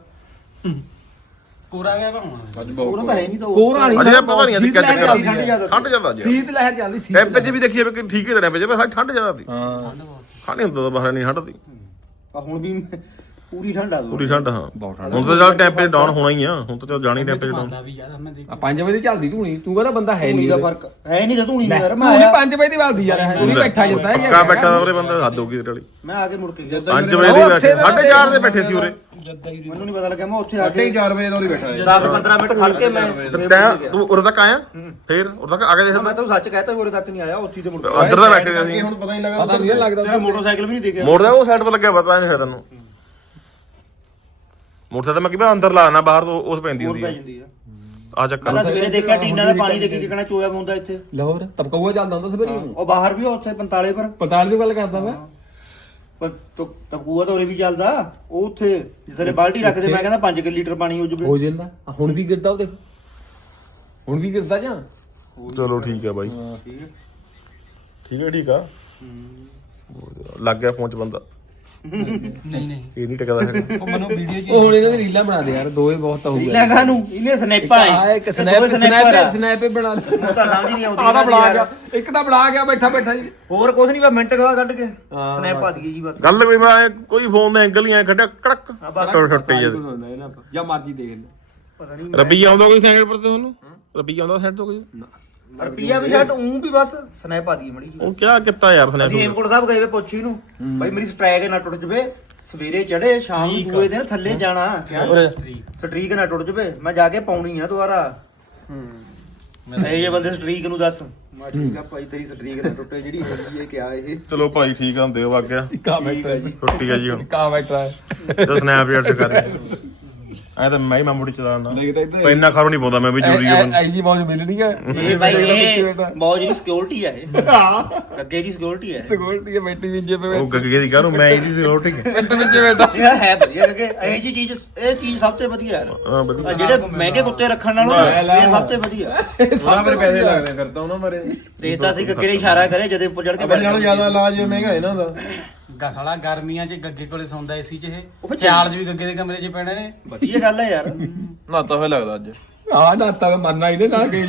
A: ਕੋਰਾ ਗਿਆ ਭਾਉਣਾ
E: ਅੱਜ
F: ਉਹਨਾਂ
E: ਬਹੁਤ
F: ਤਾਂ ਹੈ ਨਹੀਂ ਤਾਂ ਉਹ
B: ਕੋਰਾ ਨਹੀਂ
D: ਅਜੇ ਪਤਾ ਨਹੀਂ ਅੱਜ
B: ਸੀਤ
D: ਕਿੱਥੇ
B: ਲਹਿਰ
D: ਚੱਲਦੀ
B: ਚੱਲਦੀ
F: ਠੰਡ
B: ਹੈ।
F: ਜ਼ਿਆਦਾ
D: ਠੰਡ ਜ਼ਿਆਦਾ ਜੀ
B: ਸੀਤ ਲਹਿਰ ਚੱਲਦੀ ਸੀ
D: ਟੈਂਪਰੇਚਰ ਵੀ ਦੇਖੀਏ ਵੀ ਠੀਕ ਹੀ ਤੇ ਟੈਂਪਰੇਚਰ ਪਰ ਠੰਡ ਜ਼ਿਆਦਾ ਸੀ।
B: ਹਾਂ।
D: ਖਾਣੇ ਹੁੰਦਾ ਤਾਂ ਬਾਹਰ ਨਹੀਂ ਠੰਡ ਦੀ
F: ਆ ਹੁਣ ਵੀ ਪੂਰੀ ਠੰਡ ਆ
D: ਪੂਰੀ ਠੰਡ ਹਾਂ।
B: ਬਹੁਤ ਠੰਡ।
D: ਹੁਣ ਤਾਂ ਚੱਲ ਟੈਂਪਰੇਚਰ ਡਾਊਨ ਹੋਣਾ ਹੀ ਆ ਹੁਣ ਤਾਂ ਚੱਲ ਜਾਣੀ ਟੈਂਪਰੇਚਰ ਡਾਊਨ
A: ਦਾ ਵੀ ਯਾਰ ਮੈਂ ਦੇਖ
B: ਆ 5 ਵਜੇ ਚੱਲਦੀ ਧੂਣੀ ਤੂੰ ਕਹਿੰਦਾ ਬੰਦਾ ਹੈ
F: ਧੂਣੀ
B: ਨਹੀਂ
F: ਦਾ ਫ਼ਰਕ ਹੈ ਨਹੀਂ ਜਦੋਂ ਧੂਣੀ ਯਾਰ ਮੈਂ
B: ਤੂੰ
F: ਆਇਆ
B: 5 ਵਜੇ ਦੀ ਵੱਲਦੀ ਯਾਰ ਤੂੰ ਵੀ ਬੈਠਾ ਜਾਂਦਾ ਹੈ
D: ਪੱਕਾ ਬੈਠਾ ਉਰੇ ਬੰਦਾ ਹੱਦ ਹੋ ਗਈ ਤੇਰੇ ਵਾਲੀ।
F: ਮੈਂ ਆ ਕੇ ਮੁੜ ਕੇ ਗਿਆ
D: 5 ਵਜੇ ਦੀ ਬੈਠੇ 4:30 ਦੇ ਬੈਠੇ ਸੀ ਉਰੇ।
F: ਮੈਨੂੰ ਨਹੀਂ ਪਤਾ ਲੱਗਿਆ ਮੈਂ ਉੱਥੇ ਆ
E: ਅੱਗੇ
F: ਕੇ
E: ਹੀ 4 ਵਜੇ ਦਾ ਉਰੀ ਬੈਠਾ ਹੈ
F: 10 15 ਮਿੰਟ ਖੜ ਕੇ ਮੈਂ
D: ਤੈਂ ਤੂੰ ਉਰੇ ਤੱਕ ਆਇਆ? ਫੇਰ ਉਰੇ ਤੱਕ ਆ ਕੇ ਦੇਖ।
F: ਮੈਂ ਤਾਂ ਸੱਚ ਕਹਿਤਾ ਉਰੇ ਤੱਕ ਨਹੀਂ ਆਇਆ ਉੱਥੇ ਹੀ ਤੇ ਮੁੜ ਕੇ
D: ਅੰਦਰ ਤਾਂ ਬੈਠੇ ਹੋਏ ਅਸੀਂ
E: ਹੁਣ ਪਤਾ ਨਹੀਂ ਲੱਗਾ।
B: ਪਤਾ ਨਹੀਂ ਲੱਗਦਾ
F: ਤੇਰਾ ਮੋਟਰਸਾਈਕਲ ਵੀ ਨਹੀਂ ਦੇਖਿਆ।
D: ਮੋੜ ਦਾ ਉਹ ਸਾਈਡ 'ਤੇ ਲੱਗਿਆ ਪਤਾ ਨਹੀਂ ਹੈ ਤੈਨੂੰ। ਮੋਟਰਸਾਈਕਲ ਮੈਂ ਕਿਹਾ ਅੰਦਰ ਲਾ ਨਾ ਬਾਹਰ ਤੋਂ ਉਸ ਪੈਂਦੀ
F: ਹੋਰ
D: ਹੁੰਦੀ
F: ਪੈ
D: ਹੈ
F: ਜਾਂਦੀ ਆ।
D: ਆ ਚੱਕਰ।
F: ਮੈਂ ਸਵੇਰੇ ਦੇਖਿਆ ਟੀਨਾ ਦਾ ਪਾਣੀ ਦੇਖੀ ਕਿਕਣਾ ਚੋਇਆ ਪਾਉਂਦਾ ਇੱਥੇ।
B: ਲਾਹੌਰ ਤਬਕੂਆ ਜਾਂਦਾ ਹੁੰਦਾ ਸਵੇਰੇ।
F: ਉਹ ਬਾਹਰ ਵੀ ਆ ਉੱਥੇ 45 ਪਰ।
B: 45 ਦੀ ਗੱਲ ਕਰਦਾ ਮੈਂ।
F: ਪਰ ਤੋ ਤਬਕੂਆ ਤਾਂ ਉਰੇ ਵੀ ਚੱਲਦਾ। ਉਹ ਉੱਥੇ ਜਿੱਥੇ ਬਾਲਟੀ ਰੱਖਦੇ ਮੈਂ ਕਹਿੰਦਾ 5 ਲੀਟਰ ਪਾਣੀ ਹੋ ਜੂਵੇ
B: ਹੋ ਜਾਂਦਾ। ਹੁਣ ਵੀ ਗਿਰਦਾ ਉਹ ਦੇਖ। ਹੁਣ ਵੀ ਗਿਰਦਾ ਜਾਂ?
D: ਚਲੋ ਠੀਕ ਹੈ ਬਾਈ। ਠੀਕ। ਹੈ ਠੀਕ ਆ। ਲੱਗ ਗਿਆ ਫੋਨ 'ਚ ਬੰਦਾ।
B: ਨਹੀਂ ਨਹੀਂ।
D: ਇਹ ਨਹੀਂ ਟਿਕਦਾ ਹੈਗਾ।
B: ਉਹ ਮੈਨੂੰ ਵੀਡੀਓ ਉਹ ਹੁਣ ਇਹਨਾਂ ਦੀ ਰੀਲਾਂ ਬਣਾ ਦੇ ਯਾਰ ਦੋਏ ਬਹੁਤ ਹੋ ਗਿਆ
F: ਲਗਾ ਨੂੰ ਇਹਨੇ ਸਨੈਪਾ
B: ਆ। ਇੱਕ ਸਨੈਪ ਸਨੈਪ ਸਨੈਪ ਬਣਾ ਲੈ
F: ਉਹ ਤਾਂ ਸਮਝ ਨਹੀਂ ਆਉਂਦੀ ਦੀ
B: ਬਣਾ। ਗਿਆ। ਇੱਕ ਤਾਂ ਬਣਾ ਗਿਆ ਬੈਠਾ ਬੈਠਾ ਜੀ।
F: ਹੋਰ ਕੁਝ ਨਹੀਂ ਬਸ ਮਿੰਟ ਗਵਾ ਕੱਢ ਕੇ। ਸਨੈਪ ਪਾ ਦਈਏ ਜੀ ਬਸ।
D: ਗੱਲ ਵੀ ਮੈਂ ਕੋਈ ਫੋਨ ਦਾ ਐਂਗਲ ਨਹੀਂ ਆਇਆ ਖੱਡਿਆ ਕੜਕ।
B: ਇਹਨਾਂ ਪਰ ਜਾਂ ਮਰਜ਼ੀ ਦੇਖ ਲੈ
F: ਪਤਾ ਨਹੀਂ
D: ਰੁਪਈਆ ਆਉਂਦਾ ਕੋਈ ਸਾਈਡ ਪਰ ਤੇ ਤੁਹਾਨੂੰ? ਰੁਪਈਆ ਆਉਂਦਾ ਸਾਈਡ ਤੋਂ ਕੋਈ?
F: ਰੁਪਈਆ ਵੀ ਛੱਡ ਉਂ ਵੀ ਬਸ ਸਨੈਪ ਪਾ ਦਈਏ ਮੜੀ
D: ਉਹ ਕਿਆ ਕੀਤਾ ਯਾਰ
F: ਅਸੀਂ
D: ਸਨੈਪ
F: ਹੇਮਕੋਟ ਸਾਹਿਬ ਗਏ ਵੇ ਪੁੱਛੀ ਨੂੰ ਭਾਈ ਮੇਰੀ ਸਟ੍ਰੈਕ ਨਾ ਟੁੱਟ ਜਵੇ ਸਵੇਰੇ ਚੜੇ ਸ਼ਾਮ ਨੂੰ ਦੂਏ ਦਿਨ ਥੱਲੇ ਜਾਣਾ ਸਟ੍ਰੀਕ ਨਾ ਟੁੱਟ ਜਵੇ ਮੈਂ ਜਾ ਕੇ ਪਾਉਣੀ ਆ ਦੁਬਾਰਾ। ਹੂੰ। ਇਹ ਜੇ ਬੰਦੇ ਸਟ੍ਰੀਕ ਨੂੰ ਦੱਸ। ਮੈਂ ਠੀਕ ਆ ਭਾਈ ਤੇਰੀ ਸਟ੍ਰੀਕ ਨਾ ਟੁੱਟੇ ਜਿਹੜੀ ਹੈਗੀ ਹੈ ਕਿਆ ਇਹ?
D: ਚਲੋ ਭਾਈ ਠੀਕ ਆ ਹੁੰਦੇ ਹੋ ਵਗ ਗਿਆ
B: ਕਮੈਂਟ
D: ਛੁੱਟੀ ਆ ਜੀ ਹੁਣ।
B: ਕਮੈਂਟ ਹੈ
D: ਤੇ ਸਨੈਪਚੈਟ ਕਰ। ਐ ਤਾਂ ਮੈਂ ਹੀ ਮਾਮੂੜੀ ਚਲਾਉਣਾ
B: ਲੱਗਦਾ ਇੱਧਰ
D: ਪਰ ਇੰਨਾ ਖਾਰੋ ਨਹੀਂ ਪਾਉਂਦਾ ਮੈਂ ਵੀ ਜੂਰੀ ਹਾਂ
B: ਐ ਜੀ ਮੌਜ ਮਿਲਣੀ ਹੈ।
F: ਇਹ ਭਾਈ ਇਹ ਬਹੁਤ ਜਿਹੜੀ ਸਿਕਿਉਰਿਟੀ ਆ ਇਹ। ਅੱਗੇ ਦੀ ਸਿਕਿਉਰਿਟੀ ਹੈ
B: ਸਿਕਿਉਰਿਟੀ ਬੈਠੀ ਵੀ ਜੇ
D: ਉਹ ਗੱਗੇ ਦੀ ਕਾਹਨੂੰ ਮੈਂ ਇਹਦੀ ਸਿਕਿਉਰਿਟੀ
B: ਮਿੰਟ ਵਿੱਚ ਬੈਠਾ।
F: ਇਹ ਹੈ ਵਧੀਆ ਕਿ ਇਹ ਜੀ ਚੀਜ਼ ਇਹ ਚੀਜ਼ ਸਭ ਤੋਂ ਵਧੀਆ ਹੈ
D: ਹਾਂ
F: ਜਿਹੜੇ ਮਹਿੰਗੇ ਕੁੱਤੇ ਰੱਖਣ ਨਾਲੋਂ ਇਹ ਸਭ ਤੋਂ ਵਧੀਆ।
E: ਉਹਨਾਂ ਫਿਰ ਪੈਸੇ ਲੱਗਦੇ ਫਿਰ ਤਾਂ ਉਹਨਾਂ ਬਾਰੇ।
F: ਦੇਤਾ ਸੀ ਗੱਗੇ ਨੇ ਇਸ਼ਾਰਾ ਕਰੇ ਜਦੇ ਉੱਪਰ ਚੜ ਕੇ
E: ਨਾਲੋਂ ਜ਼ਿਆਦਾ ਇਲਾਜ ਮਹਿੰਗਾ ਇਹਨਾਂ ਦਾ
A: ਗਸਾਲਾ ਗਰਮੀਆਂ 'ਚ ਗੱਗੇ ਕੋਲੇ ਸੌਂਦਾ ਏਸੀ 'ਚ ਇਹ।
F: ਉਹ
A: ਸਿਆਲ 'ਚ ਵੀ ਗੱਗੇ ਦੇ ਕਮਰੇ 'ਚ ਪੈਣੇ ਨੇ।
F: ਵਧੀਆ ਗੱਲ ਹੈ ਯਾਰ।
E: ਨਾਤਾ ਹੋਇਆ ਲੱਗਦਾ ਅੱਜ।
B: ਆ ਨਾ ਤਾਂ ਮੰਨਣਾ ਇਹਨੇ ਨਾ ਗਈ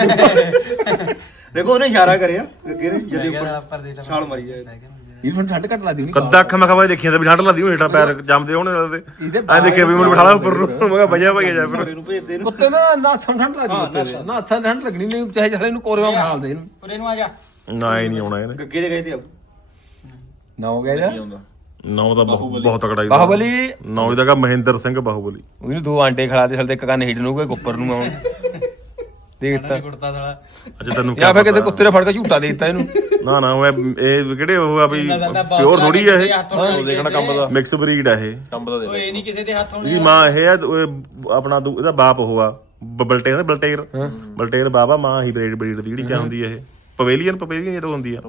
F: ਦੇਖੋ ਉਹਨੇ ਇਸ਼ਾਰਾ ਕਰਿਆ ਗੱਗੇ ਨੇ ਜਦੇ ਉੱਪਰ ਛਾਲ ਮਾਰੀ ਜਾਏ।
B: ਇਹ ਫਿਰ ਛੱਡ ਘੱਟ ਲਾਦੀ ਨਹੀਂ
D: ਕੱਦਾ ਅੱਖ ਮੈਂ ਖਵਾ ਦੇਖੀਆਂ ਤੇ ਵੀ ਠੰਡ ਲੱਗਦੀ ਉਹ ਹੇਠਾਂ ਪੈਰ ਜੰਮਦੇ ਹੋਣ
B: ਇਹਦੇ
D: ਐ ਦੇਖਿਆ ਵੀ ਮੈਨੂੰ ਬਿਠਾ ਲਾ ਉੱਪਰ ਨੂੰ। ਮੈਂ ਕਿਹਾ ਭਈਆ ਭਈਆ ਜਾ ਫਿਰ।
F: ਇਹਨੂੰ ਭੇਜਦੇ ਨੂੰ।
B: ਕੁੱਤੇ ਨਾ ਨਾ ਠੰਡ ਲੱਗਦੀ। ਨਾ ਹੱਥਾਂ ਠੰਡ ਲੱਗਣੀ ਨਹੀਂ ਚਾਹੇ ਚਾਹੇ ਇਹਨੂੰ ਕੋਰਵਾ ਬਣਾ ਦੇ ਇਹਨੂੰ
A: ਉਰੇ ਨੂੰ ਆ ਜਾ।
D: ਨਾ ਹੀ ਨਹੀਂ ਆਉਣਾ ਇਹਨੇ।
F: ਗੱਗੇ ਦੇ ਗਏ ਤੇ ਆਉ
B: ਨਾ ਹੋ ਗਿਆ ਇਹਦਾ?
E: ਆਉਂਦਾ।
D: ਨੌ ਦਾ ਬਹੁਤ ਬਹੁਤ ਤਕੜਾ ਹੀ
B: ਬਾਹੁਬਲੀ?
D: ਨੌ ਦਾ ਕਾ ਮਹਿੰਦਰ ਸਿੰਘ ਬਾਹੁਬਲੀ।
B: ਉਹਨੂੰ ਦੋ ਆਂਡੇ ਖਿਲਾ ਦੇ ਹਲ ਤੇ ਇੱਕ ਕੰਨ ਹੀਟ ਨੂੰ ਕੋਈ ਉੱਪਰ ਨੂੰ ਆਉਣ ਦੇਖਤਾ
A: ਕੁੜਤਾ ਸਾਲਾ।
D: ਅੱਜ ਤੈਨੂੰ
B: ਜਾਂ
D: ਕਿਆ
B: ਫਿਰ ਕਿਤੇ? ਕੁੱਤੇ ਨੇ ਫੜ ਕੇ ਝੂਟਾ ਦੇ ਦਿੱਤਾ ਇਹਨੂੰ।
D: ਨਾ ਨਾ ਉਹ ਇਹ ਕਿਹੜੇ ਉਹ ਆ ਵੀ ਪਿਓਰ ਥੋੜੀ ਆ ਇਹ?
E: ਉਹ ਦੇਖਣਾ ਕੰਮ ਦਾ?
D: ਮਿਕਸ ਬਰੀਡ ਆ ਇਹ।
E: ਕੰਮ ਦਾ ਦੇ
A: ਓਏ ਨਹੀਂ ਕਿਸੇ ਦੇ ਹੱਥ ਹੋਣੇ
D: ਇਹਦੀ ਮਾਂ ਇਹ ਆ ਉਹ ਆਪਣਾ ਦੂ- ਇਹਦਾ ਬਾਪ ਉਹ ਆ। ਬ- ਬਲਟੇਰ ਬਲਟੇਰ। ਬਲਟੇਰ ਬਾਬਾ ਮਾਂ ਹੀ ਬਰੀਡ ਬਰੀਡ ਦੀ ਜਿਹੜੀ ਕਿਆ ਹੁੰਦੀ ਆ ਇਹ। ਪਵੇਲੀਅਨ ਪਵੇਲੀਅਨ ਇਹ ਤਾਂ ਹੁੰਦੀ ਆ।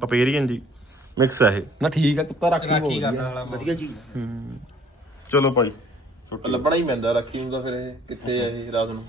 D: ਪਪੇਰੀਅਨ ਜੀ। ਮਿਕਸ ਆ ਇਹ।
B: ਨਾ ਠੀਕ ਆ ਕੁੱਤਾ ਰੱਖ
A: ਕੀ ਕਰਦਾ ਸਾਲਾ
F: ਵਧੀਆ ਚੀਜ਼
D: ਚਲੋ ਭਾਈ।
E: ਲੱਭਣਾ ਹੀ ਪੈਂਦਾ ਰੱਖੀ ਹੁੰਦਾ ਫਿਰ ਇਹ ਕਿੱਥੇ ਆ ਇਹ ਰਾਤ ਨੂੰ?